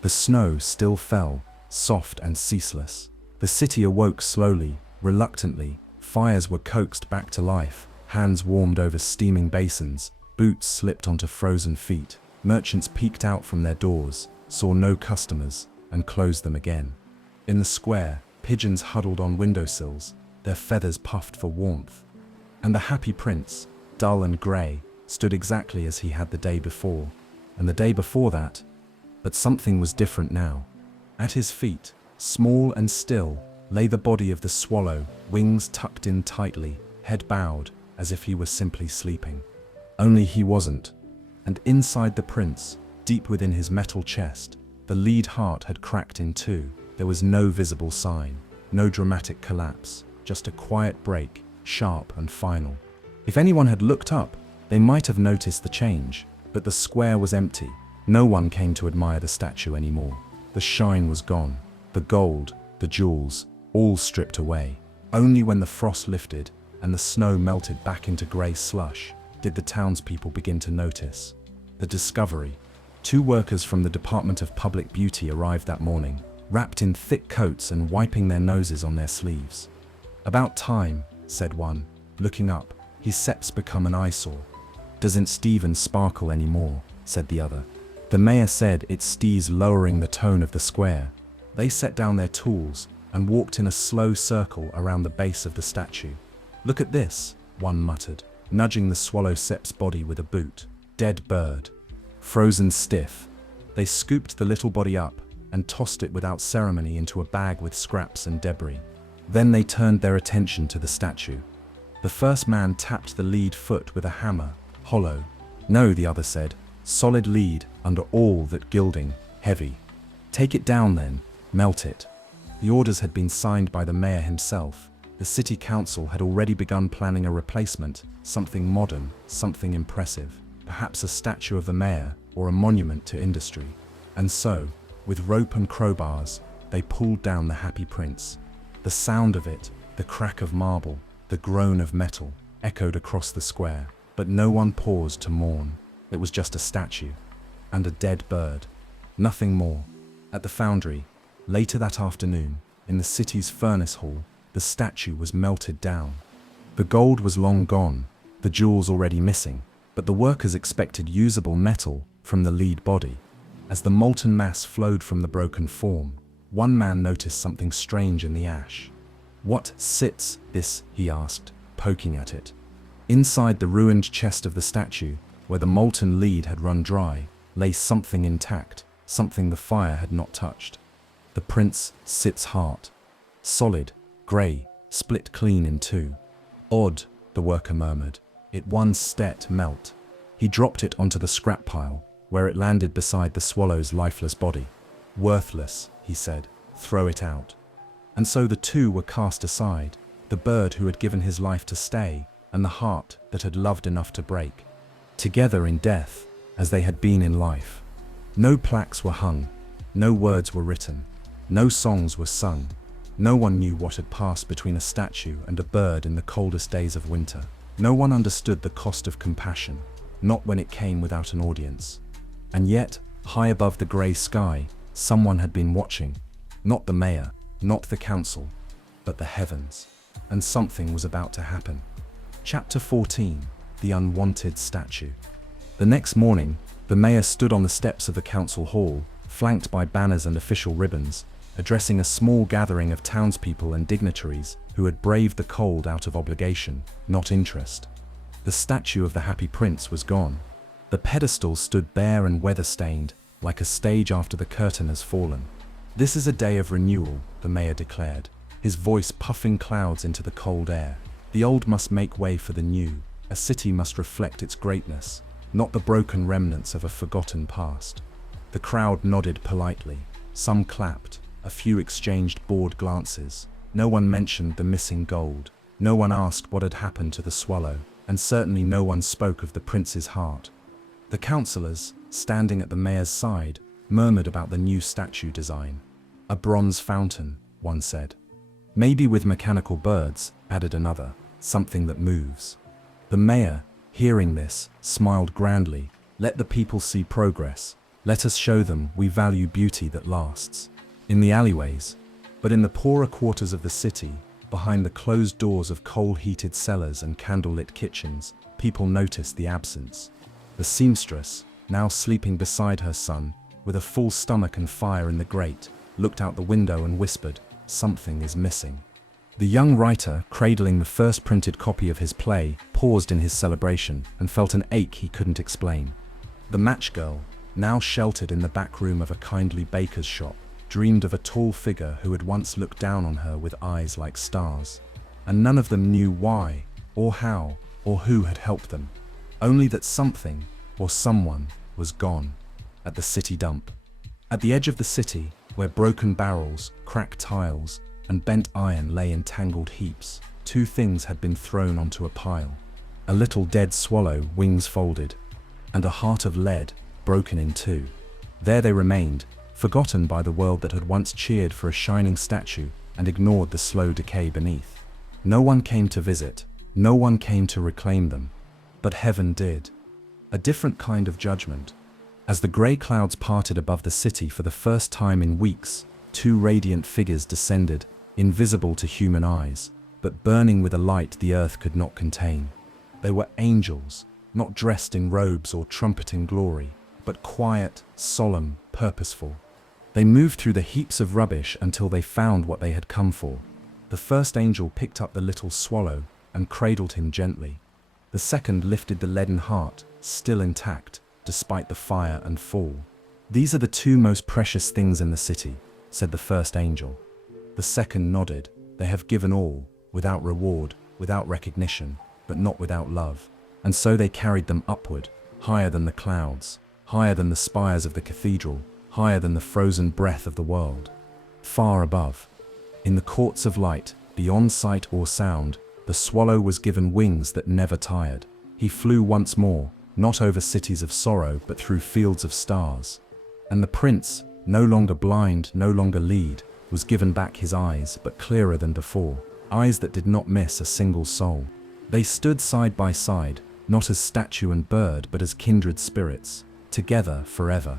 The snow still fell, soft and ceaseless. The city awoke slowly, reluctantly. Fires were coaxed back to life, hands warmed over steaming basins, boots slipped onto frozen feet. Merchants peeked out from their doors, saw no customers, and closed them again. In the square, pigeons huddled on windowsills, their feathers puffed for warmth. And the happy prince, dull and grey, stood exactly as he had the day before, and the day before that. But something was different now. At his feet, small and still, lay the body of the swallow, wings tucked in tightly, head bowed, as if he were simply sleeping. Only he wasn't. And inside the prince, deep within his metal chest, the lead heart had cracked in two. There was no visible sign, no dramatic collapse, just a quiet break, sharp and final. If anyone had looked up, they might have noticed the change, but the square was empty. No one came to admire the statue anymore. The shine was gone, the gold, the jewels, all stripped away. Only when the frost lifted and the snow melted back into grey slush did the townspeople begin to notice. The discovery. 2 workers from the Department of Public Beauty arrived that morning, wrapped in thick coats and wiping their noses on their sleeves. About time, said one, looking up. His sep's become an eyesore. Doesn't Stephen sparkle anymore, said the other. The mayor said it's Steve's lowering the tone of the square. They set down their tools and walked in a slow circle around the base of the statue. Look at this, one muttered, nudging the swallow sep's body with a boot. Dead bird. Frozen stiff. They scooped the little body up and tossed it without ceremony into a bag with scraps and debris. Then they turned their attention to the statue. The first man tapped the lead foot with a hammer, hollow. No, the other said, solid lead under all that gilding, heavy. Take it down then, melt it. The orders had been signed by the mayor himself. The city council had already begun planning a replacement, something modern, something impressive, perhaps a statue of the mayor or a monument to industry. And so, with rope and crowbars, they pulled down the happy prince. The sound of it, the crack of marble, the groan of metal, echoed across the square, but no one paused to mourn. It was just a statue, and a dead bird. Nothing more. At the foundry, later that afternoon, in the city's furnace hall, the statue was melted down. The gold was long gone, the jewels already missing, but the workers expected usable metal from the lead body. As the molten mass flowed from the broken form, one man noticed something strange in the ash. What sits this? He asked, poking at it. Inside the ruined chest of the statue, where the molten lead had run dry, lay something intact, something the fire had not touched. The prince sits heart. Solid, grey, split clean in two. Odd, the worker murmured. It one stet melt. He dropped it onto the scrap pile, where it landed beside the swallow's lifeless body. Worthless, he said. Throw it out. And so the two were cast aside, the bird who had given his life to stay, and the heart that had loved enough to break. Together in death, as they had been in life. No plaques were hung, no words were written, no songs were sung. No one knew what had passed between a statue and a bird in the coldest days of winter. No one understood the cost of compassion, not when it came without an audience. And yet, high above the grey sky, someone had been watching. Not the mayor, not the council, but the heavens. And something was about to happen. Chapter 14. The Unwanted Statue. The next morning, the mayor stood on the steps of the council hall, flanked by banners and official ribbons, addressing a small gathering of townspeople and dignitaries who had braved the cold out of obligation, not interest. The statue of the Happy Prince was gone. The pedestal stood bare and weather-stained, like a stage after the curtain has fallen. This is a day of renewal, the mayor declared, his voice puffing clouds into the cold air. The old must make way for the new. A city must reflect its greatness, not the broken remnants of a forgotten past. The crowd nodded politely. Some clapped. A few exchanged bored glances. No one mentioned the missing gold. No one asked what had happened to the swallow, and certainly no one spoke of the prince's heart. The councillors, standing at the mayor's side, murmured about the new statue design. A bronze fountain, one said. Maybe with mechanical birds, added another, something that moves. The mayor, hearing this, smiled grandly. Let the people see progress. Let us show them we value beauty that lasts. In the alleyways, but in the poorer quarters of the city, behind the closed doors of coal-heated cellars and candle-lit kitchens, people noticed the absence. The seamstress, now sleeping beside her son, with a full stomach and fire in the grate, looked out the window and whispered, "Something is missing." The young writer, cradling the first printed copy of his play, paused in his celebration and felt an ache he couldn't explain. The match girl, now sheltered in the back room of a kindly baker's shop, dreamed of a tall figure who had once looked down on her with eyes like stars. And none of them knew why, or how, or who had helped them. Only that something, or someone, was gone. At the city dump. At the edge of the city, where broken barrels, cracked tiles, and bent iron lay in tangled heaps, two things had been thrown onto a pile. A little dead swallow, wings folded, and a heart of lead, broken in two. There they remained, forgotten by the world that had once cheered for a shining statue and ignored the slow decay beneath. No one came to visit, no one came to reclaim them, but heaven did. A different kind of judgment. As the grey clouds parted above the city for the first time in weeks, two radiant figures descended, invisible to human eyes, but burning with a light the earth could not contain. They were angels, not dressed in robes or trumpeting glory, but quiet, solemn, purposeful. They moved through the heaps of rubbish until they found what they had come for. The first angel picked up the little swallow and cradled him gently. The second lifted the leaden heart, still intact, despite the fire and fall. "These are the two most precious things in the city," said the first angel. The second nodded. "They have given all, without reward, without recognition, but not without love." And so they carried them upward, higher than the clouds, higher than the spires of the cathedral, higher than the frozen breath of the world. Far above, in the courts of light, beyond sight or sound, the swallow was given wings that never tired. He flew once more, not over cities of sorrow, but through fields of stars. And the prince, no longer blind, no longer lead, was given back his eyes, but clearer than before, eyes that did not miss a single soul. They stood side by side, not as statue and bird, but as kindred spirits, together forever.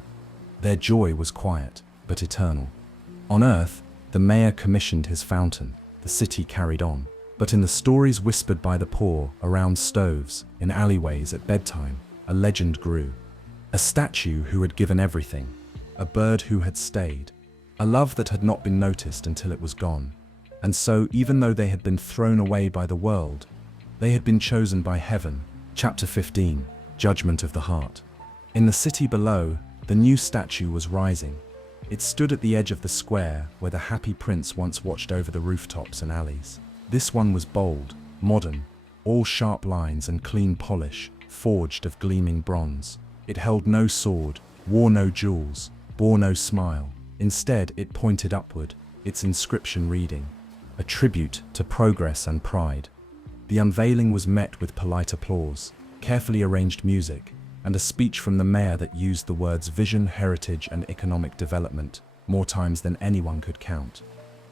Their joy was quiet, but eternal. On earth, the mayor commissioned his fountain. The city carried on. But in the stories whispered by the poor, around stoves, in alleyways at bedtime, a legend grew. A statue who had given everything. A bird who had stayed. A love that had not been noticed until it was gone. And so, even though they had been thrown away by the world, they had been chosen by heaven. Chapter 15. Judgment of the Heart. In the city below, the new statue was rising. It stood at the edge of the square where the Happy Prince once watched over the rooftops and alleys. This one was bold, modern, all sharp lines and clean polish, forged of gleaming bronze. It held no sword, wore no jewels, bore no smile. Instead, it pointed upward, its inscription reading, "A tribute to progress and pride." The unveiling was met with polite applause, carefully arranged music, and a speech from the mayor that used the words vision, heritage, and economic development more times than anyone could count.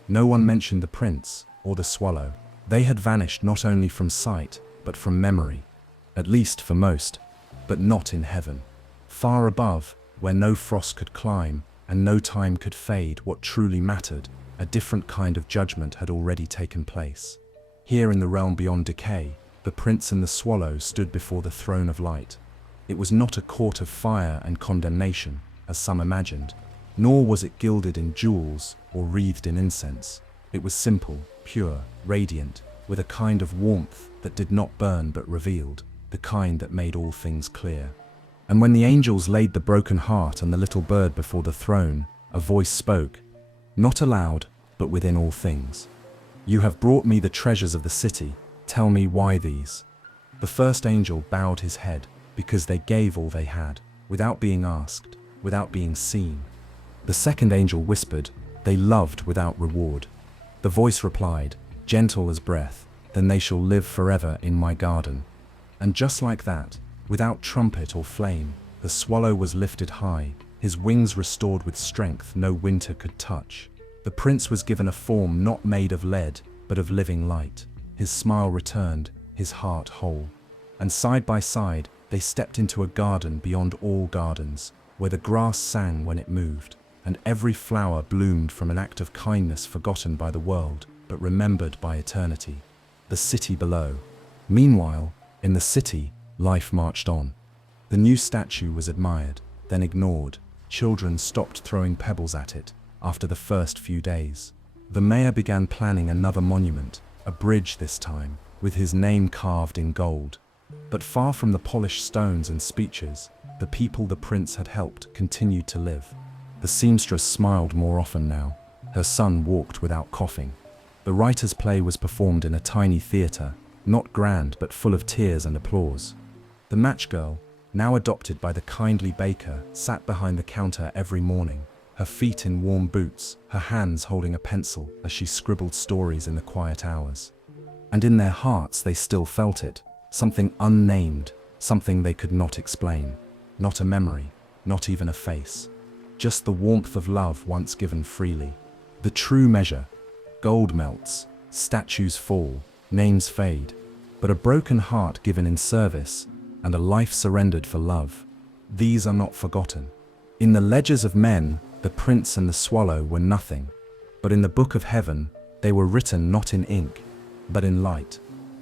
No one mentioned the prince or the swallow. They had vanished not only from sight, but from memory, at least for most, but not in heaven. Far above, where no frost could climb and no time could fade what truly mattered, a different kind of judgment had already taken place. Here in the realm beyond decay, the prince and the swallow stood before the throne of light. It was not a court of fire and condemnation, as some imagined, nor was it gilded in jewels or wreathed in incense. It was simple, pure, radiant, with a kind of warmth that did not burn but revealed, the kind that made all things clear. And when the angels laid the broken heart and the little bird before the throne, a voice spoke, not aloud, but within all things. "You have brought me the treasures of the city. Tell me why these." The first angel bowed his head, because they gave all they had, without being asked, without being seen. The second angel whispered, "They loved without reward." The voice replied, gentle as breath, "Then they shall live forever in my garden." And just like that, without trumpet or flame, the swallow was lifted high, his wings restored with strength no winter could touch. The prince was given a form not made of lead, but of living light. His smile returned, his heart whole. And side by side, they stepped into a garden beyond all gardens, where the grass sang when it moved, and every flower bloomed from an act of kindness forgotten by the world, but remembered by eternity. The city below. Meanwhile, in the city, life marched on. The new statue was admired, then ignored. Children stopped throwing pebbles at it after the first few days. The mayor began planning another monument, a bridge this time, with his name carved in gold. But far from the polished stones and speeches, the people the prince had helped continued to live. The seamstress smiled more often now. Her son walked without coughing. The writer's play was performed in a tiny theatre, not grand but full of tears and applause. The match girl, now adopted by the kindly baker, sat behind the counter every morning, her feet in warm boots, her hands holding a pencil as she scribbled stories in the quiet hours. And in their hearts they still felt it, something unnamed, something they could not explain. Not a memory, not even a face. Just the warmth of love once given freely. The true measure. Gold melts, statues fall, names fade, but a broken heart given in service and a life surrendered for love, these are not forgotten. In the ledgers of men, the prince and the swallow were nothing, but in the book of heaven, they were written not in ink, but in light.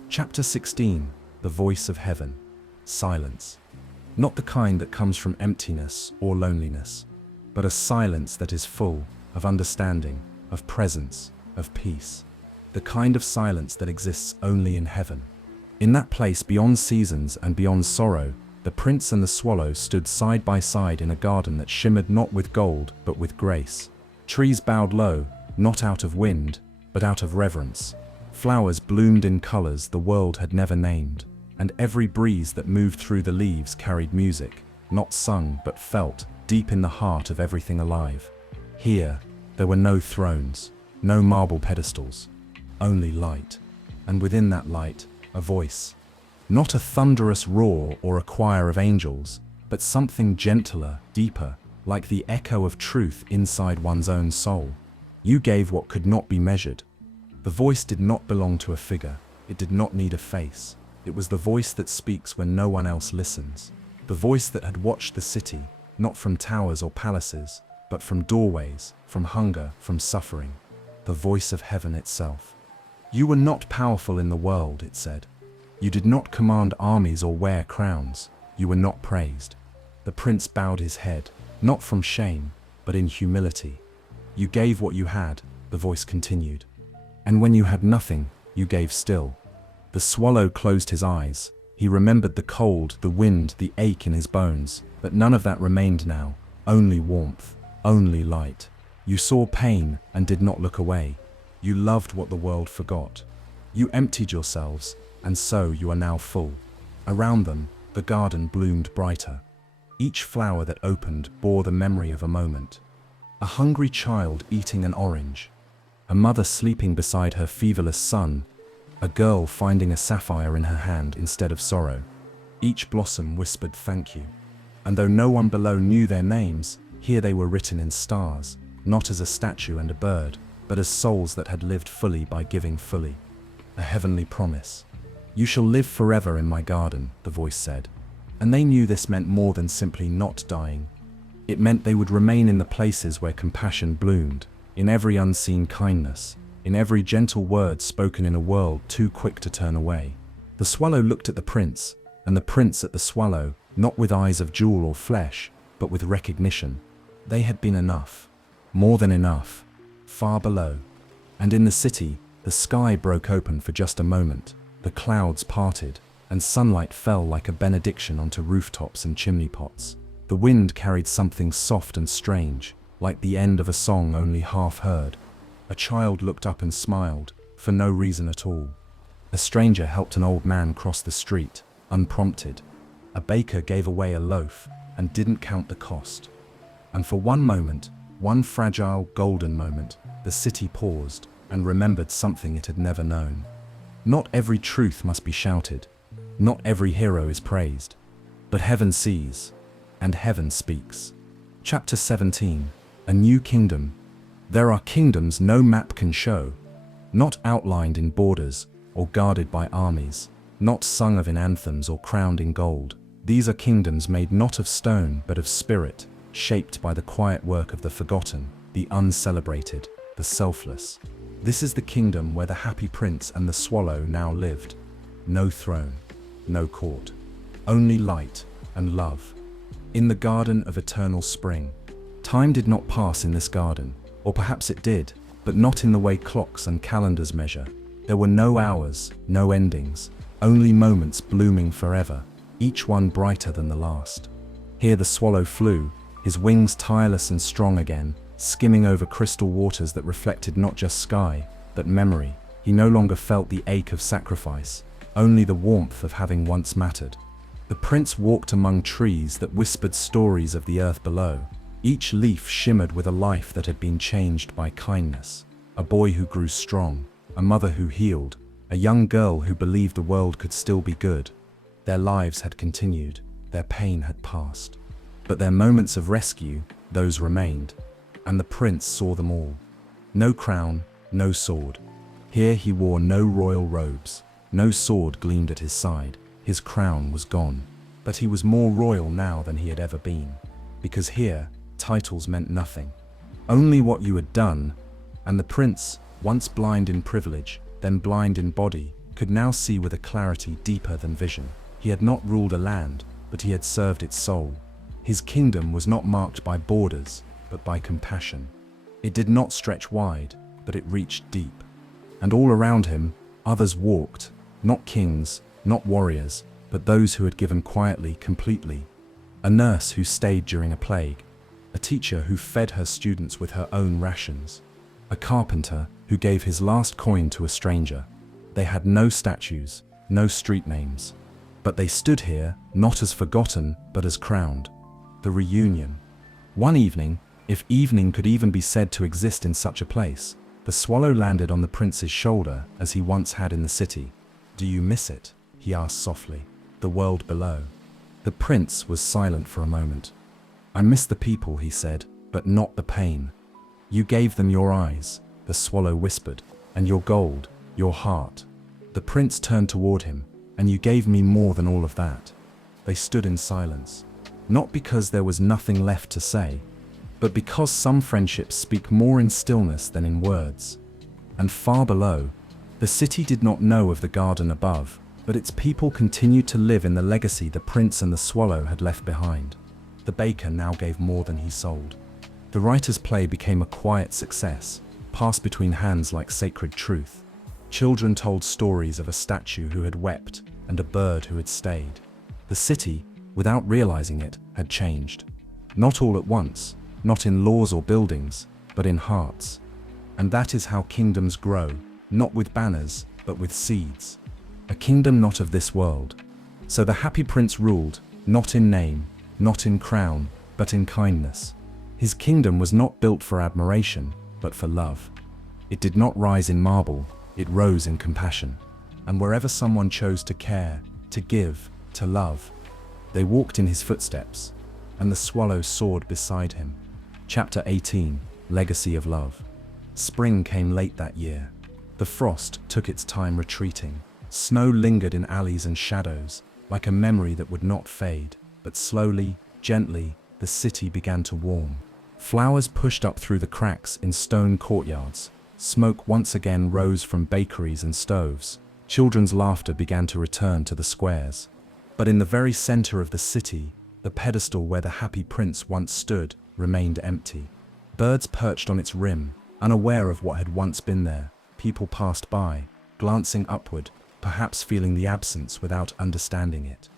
Chapter 16, the voice of heaven. Silence. Not the kind that comes from emptiness or loneliness, but a silence that is full of understanding, of presence, of peace. The kind of silence that exists only in heaven. In that place beyond seasons and beyond sorrow, the prince and the swallow stood side by side in a garden that shimmered not with gold, but with grace. Trees bowed low, not out of wind, but out of reverence. Flowers bloomed in colors the world had never named, and every breeze that moved through the leaves carried music, not sung but felt, deep in the heart of everything alive. Here, there were no thrones, no marble pedestals, only light. And within that light, a voice. Not a thunderous roar or a choir of angels, but something gentler, deeper, like the echo of truth inside one's own soul. You gave what could not be measured. The voice did not belong to a figure. It did not need a face. It was the voice that speaks when no one else listens. The voice that had watched the city, not from towers or palaces, but from doorways, from hunger, from suffering. The voice of heaven itself. You were not powerful in the world, it said. You did not command armies or wear crowns. You were not praised. The prince bowed his head, not from shame, but in humility. You gave what you had, the voice continued. And when you had nothing, you gave still. The swallow closed his eyes. He remembered the cold, the wind, the ache in his bones, but none of that remained now. Only warmth, only light. You saw pain and did not look away. You loved what the world forgot. You emptied yourselves, and so you are now full. Around them, the garden bloomed brighter. Each flower that opened bore the memory of a moment. A hungry child eating an orange. A mother sleeping beside her feverless son. A girl finding a sapphire in her hand instead of sorrow. Each blossom whispered thank you. And though no one below knew their names, here they were written in stars, not as a statue and a bird, but as souls that had lived fully by giving fully. A heavenly promise. You shall live forever in my garden, the voice said. And they knew this meant more than simply not dying. It meant they would remain in the places where compassion bloomed, in every unseen kindness, in every gentle word spoken in a world too quick to turn away. The swallow looked at the prince, and the prince at the swallow, not with eyes of jewel or flesh, but with recognition. They had been enough. More than enough. Far below. And in the city, the sky broke open for just a moment. The clouds parted, and sunlight fell like a benediction onto rooftops and chimney pots. The wind carried something soft and strange, like the end of a song only half heard. A child looked up and smiled, for no reason at all. A stranger helped an old man cross the street, unprompted. A baker gave away a loaf, and didn't count the cost. And for one moment, one fragile, golden moment, the city paused and remembered something it had never known. Not every truth must be shouted. Not every hero is praised. But heaven sees, and heaven speaks. Chapter 17. A New Kingdom. There are kingdoms no map can show, not outlined in borders or guarded by armies, not sung of in anthems or crowned in gold. These are kingdoms made not of stone but of spirit, shaped by the quiet work of the forgotten, the uncelebrated, the selfless. This is the kingdom where the happy prince and the swallow now lived. No throne, no court, only light and love. In the garden of eternal spring. Time did not pass in this garden, or perhaps it did, but not in the way clocks and calendars measure. There were no hours, no endings, only moments blooming forever, each one brighter than the last. Here the swallow flew, his wings tireless and strong again, skimming over crystal waters that reflected not just sky, but memory. He no longer felt the ache of sacrifice, only the warmth of having once mattered. The prince walked among trees that whispered stories of the earth below. Each leaf shimmered with a life that had been changed by kindness. A boy who grew strong, a mother who healed, a young girl who believed the world could still be good. Their lives had continued, their pain had passed. But their moments of rescue, those remained, and the prince saw them all. No crown, no sword. Here he wore no royal robes, no sword gleamed at his side, his crown was gone. But he was more royal now than he had ever been, because here, titles meant nothing. Only what you had done, and the prince, once blind in privilege, then blind in body, could now see with a clarity deeper than vision. He had not ruled a land, but he had served its soul. His kingdom was not marked by borders, but by compassion. It did not stretch wide, but it reached deep. And all around him, others walked, not kings, not warriors, but those who had given quietly, completely. A nurse who stayed during a plague, a teacher who fed her students with her own rations, a carpenter who gave his last coin to a stranger. They had no statues, no street names, but they stood here, not as forgotten, but as crowned. The reunion. One evening, if evening could even be said to exist in such a place, the swallow landed on the prince's shoulder as he once had in the city. "Do you miss it?" he asked softly. "The world below?" The prince was silent for a moment. "I miss the people," he said, "but not the pain. You gave them your eyes," the swallow whispered, "and your gold, your heart." The prince turned toward him, "And you gave me more than all of that." They stood in silence, not because there was nothing left to say, but because some friendships speak more in stillness than in words. And far below, the city did not know of the garden above, but its people continued to live in the legacy the prince and the swallow had left behind. The baker now gave more than he sold. The writer's play became a quiet success, passed between hands like sacred truth. Children told stories of a statue who had wept and a bird who had stayed. The city, without realizing it, had changed. Not all at once, not in laws or buildings, but in hearts. And that is how kingdoms grow, not with banners, but with seeds. A kingdom not of this world. So the happy prince ruled, not in name, not in crown, but in kindness. His kingdom was not built for admiration, but for love. It did not rise in marble, it rose in compassion. And wherever someone chose to care, to give, to love, they walked in his footsteps, and the swallow soared beside him. Chapter 18, Legacy of Love. Spring came late that year. The frost took its time retreating. Snow lingered in alleys and shadows, like a memory that would not fade. But slowly, gently, the city began to warm. Flowers pushed up through the cracks in stone courtyards. Smoke once again rose from bakeries and stoves. Children's laughter began to return to the squares. But in the very center of the city, the pedestal where the happy prince once stood remained empty. Birds perched on its rim, unaware of what had once been there. People passed by, glancing upward, perhaps feeling the absence without understanding it.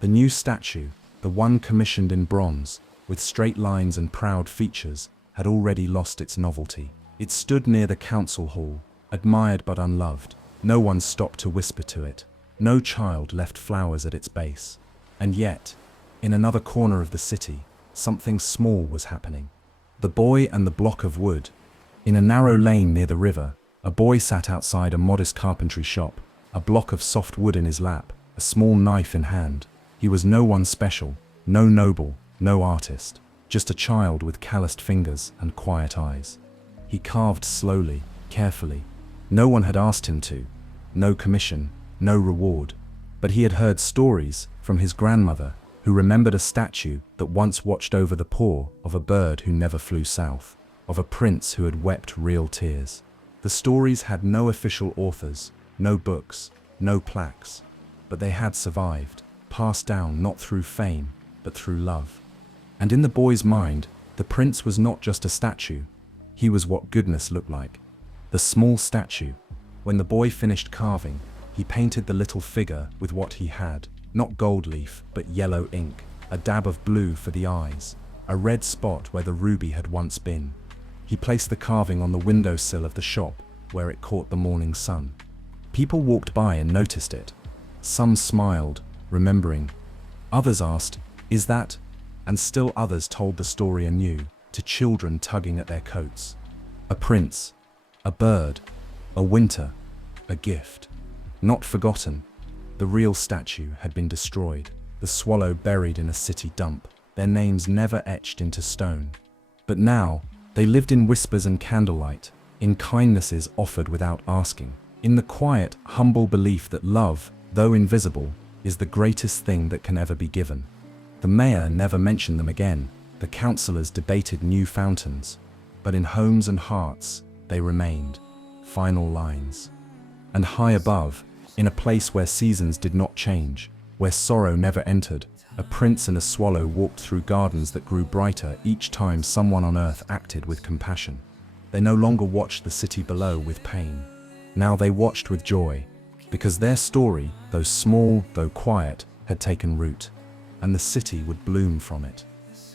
The new statue, the one commissioned in bronze, with straight lines and proud features, had already lost its novelty. It stood near the council hall, admired but unloved. No one stopped to whisper to it. No child left flowers at its base. And yet, in another corner of the city, something small was happening. The boy and the block of wood. In a narrow lane near the river, a boy sat outside a modest carpentry shop, a block of soft wood in his lap, a small knife in hand. He was no one special, no noble, no artist, just a child with calloused fingers and quiet eyes. He carved slowly, carefully. No one had asked him to. No commission, no reward. But he had heard stories from his grandmother, who remembered a statue that once watched over the paw of a bird who never flew south, of a prince who had wept real tears. The stories had no official authors, no books, no plaques, but they had survived, passed down not through fame, but through love. And in the boy's mind, the prince was not just a statue, he was what goodness looked like. The small statue. When the boy finished carving, he painted the little figure with what he had, not gold leaf, but yellow ink, a dab of blue for the eyes, a red spot where the ruby had once been. He placed the carving on the windowsill of the shop, where it caught the morning sun. People walked by and noticed it. Some smiled, remembering. Others asked, "Is that?" And still others told the story anew, to children tugging at their coats. A prince, a bird, a winter, a gift. Not forgotten. The real statue had been destroyed, the swallow buried in a city dump, their names never etched into stone. But now, they lived in whispers and candlelight, in kindnesses offered without asking, in the quiet, humble belief that love, though invisible, is the greatest thing that can ever be given. The mayor never mentioned them again, the councillors debated new fountains, but in homes and hearts, they remained, final lines. And high above, in a place where seasons did not change, where sorrow never entered, a prince and a swallow walked through gardens that grew brighter each time someone on earth acted with compassion. They no longer watched the city below with pain. Now they watched with joy, because their story, though small, though quiet, had taken root, and the city would bloom from it.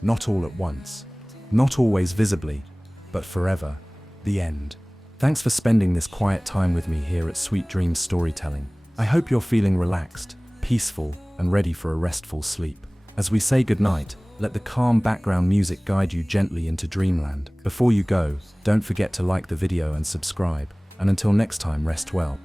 Not all at once, not always visibly, but forever. The end. Thanks for spending this quiet time with me here at Sweet Dreams Storytelling. I hope you're feeling relaxed, peaceful, and ready for a restful sleep. As we say goodnight, let the calm background music guide you gently into dreamland. Before you go, don't forget to like the video and subscribe. And until next time, rest well.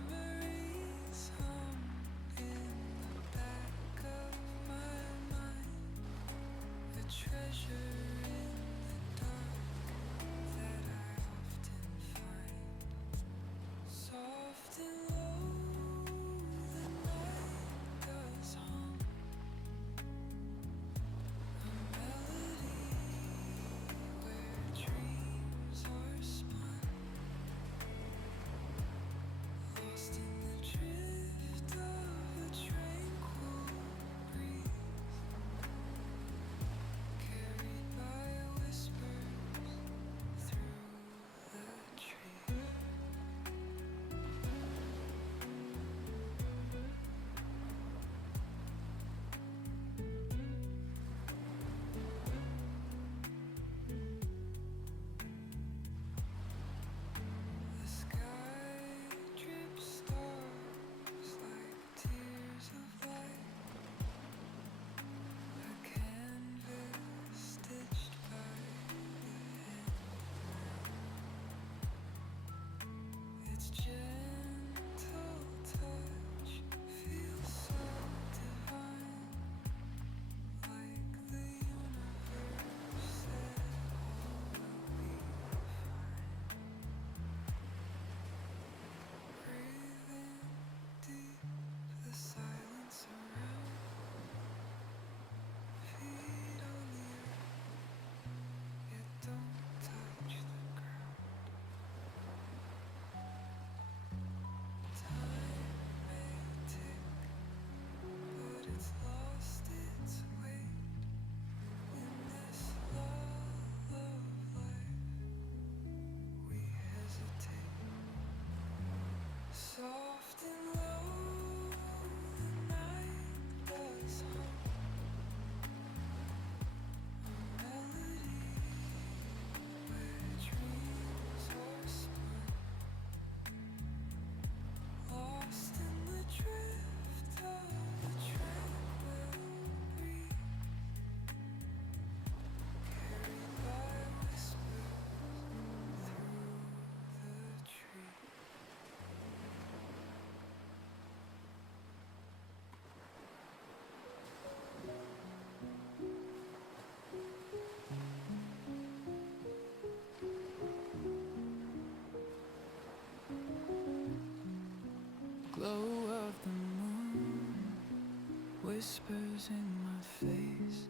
shadows in my face.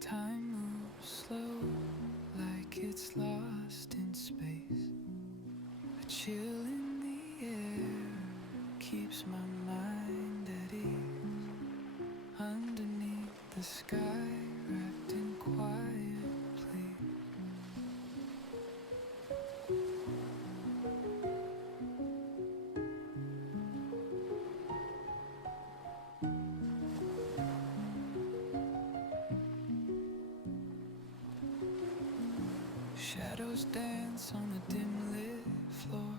Time moves slow, like it's lost in space. A chill in the air keeps my mind at ease. Underneath the sky, wrapped in quiet please. Shadows dance on the dim lit floor.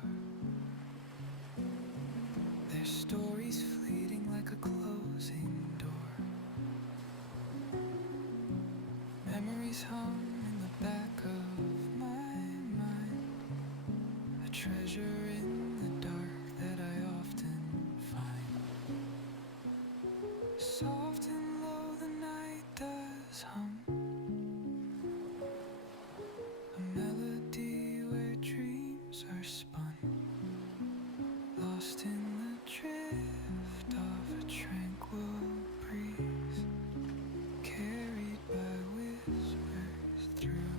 Their stories fleeting like a closing door. Memories hum in the back of my mind. A treasure in the dark that I often find. Soft and low the night does hum. A melody where dreams are spun, lost in the drift of a tranquil breeze, carried by whispers through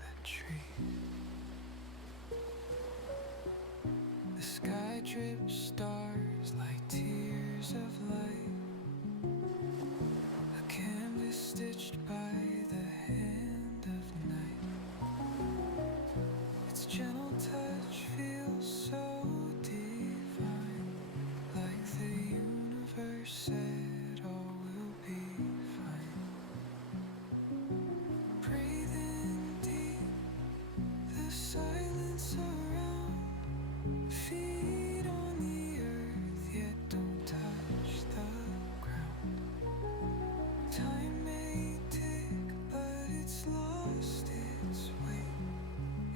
the trees. The sky drips stars like tears of light, a canvas stitched by the hand of night. Its gentle touch feels so divine, like the universe said all will be fine. Breathing deep, the silence around, feet on the earth yet don't touch the ground. Time may tick, but it's lost its way.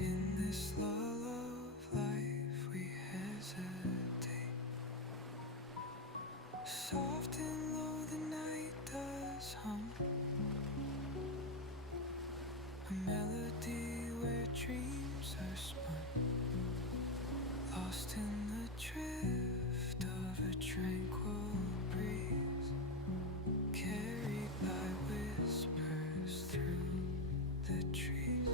In this lull of life we hesitate. Soft and low the night does hum, a melody where dreams are spun, lost in the drift of a tranquil breeze, carried by whispers through the trees.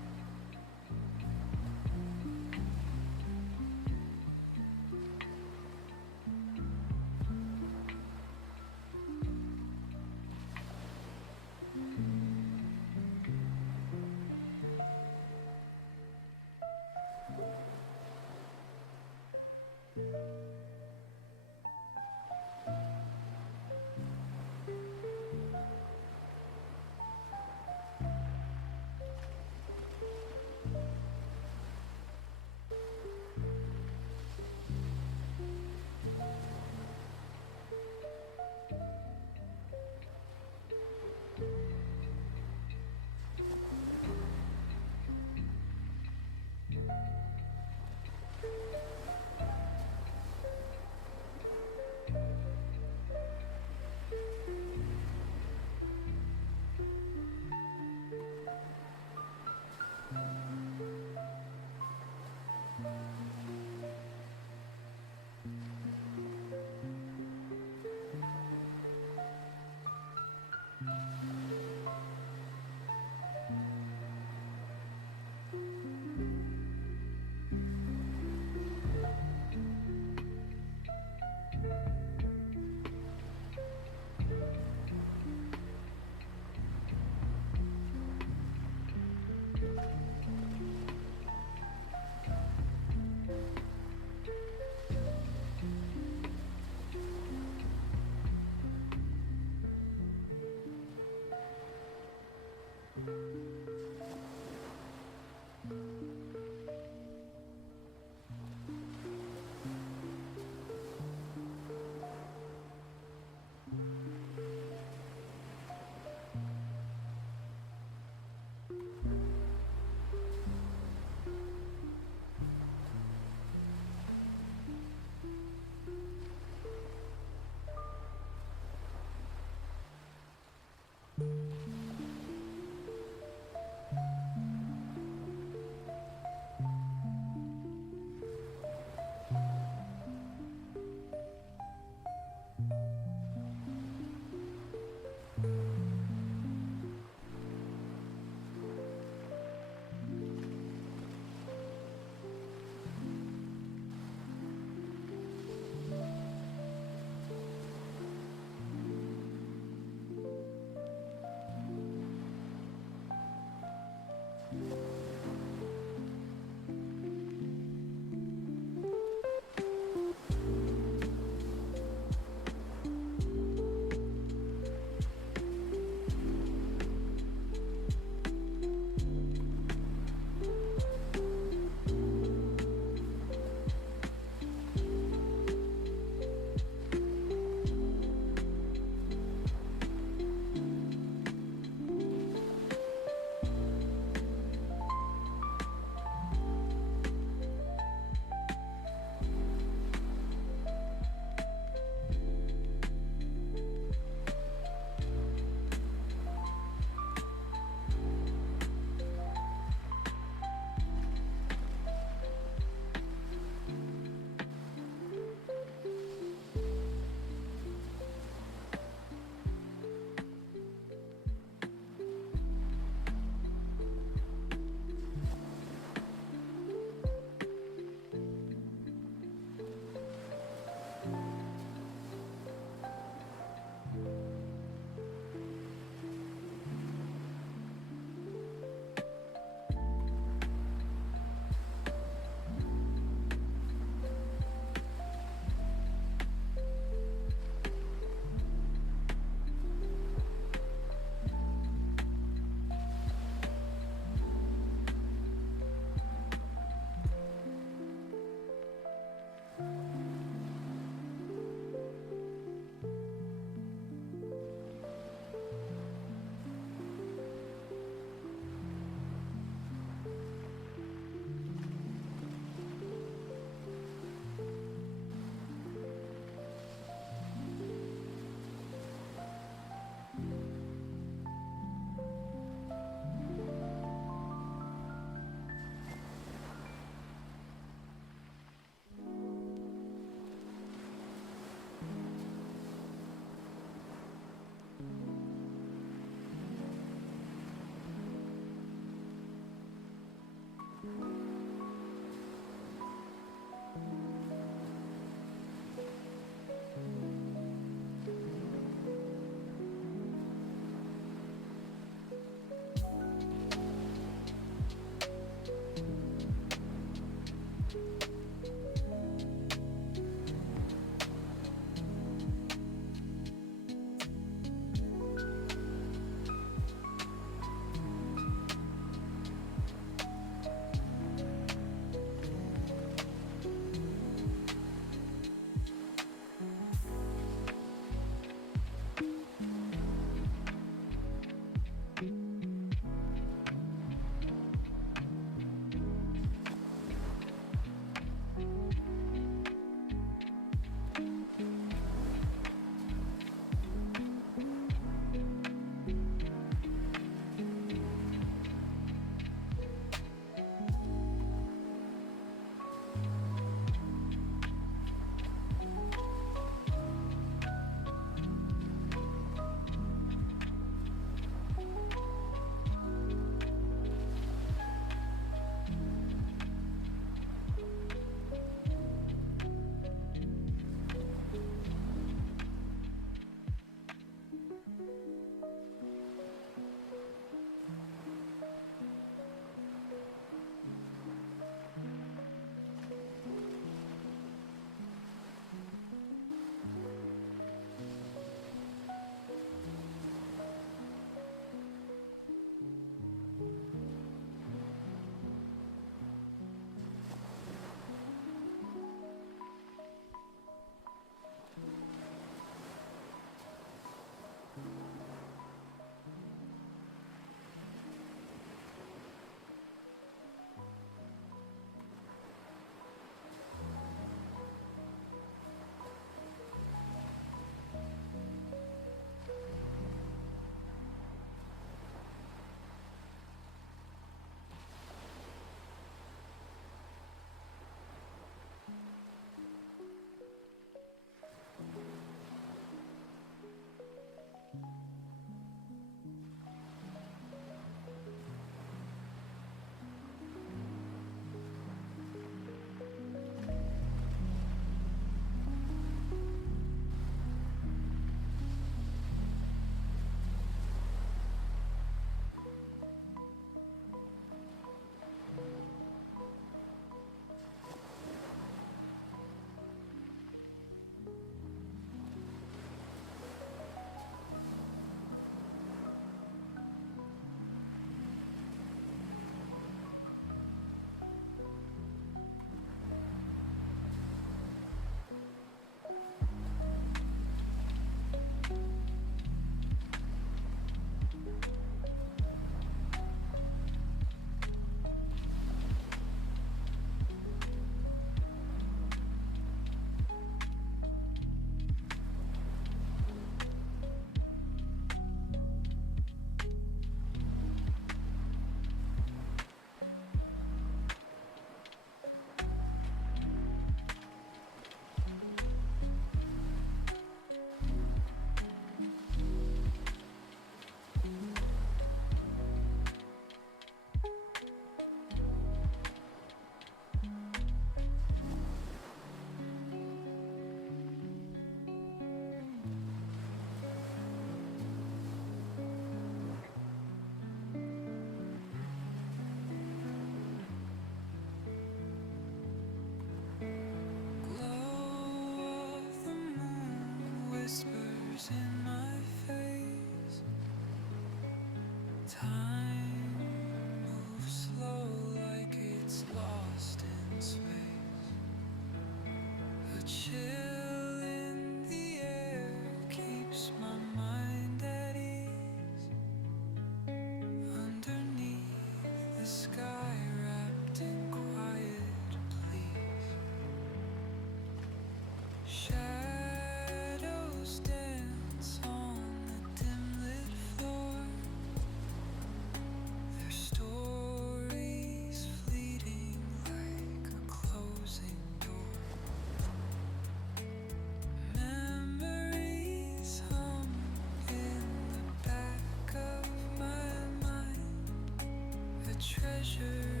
treasure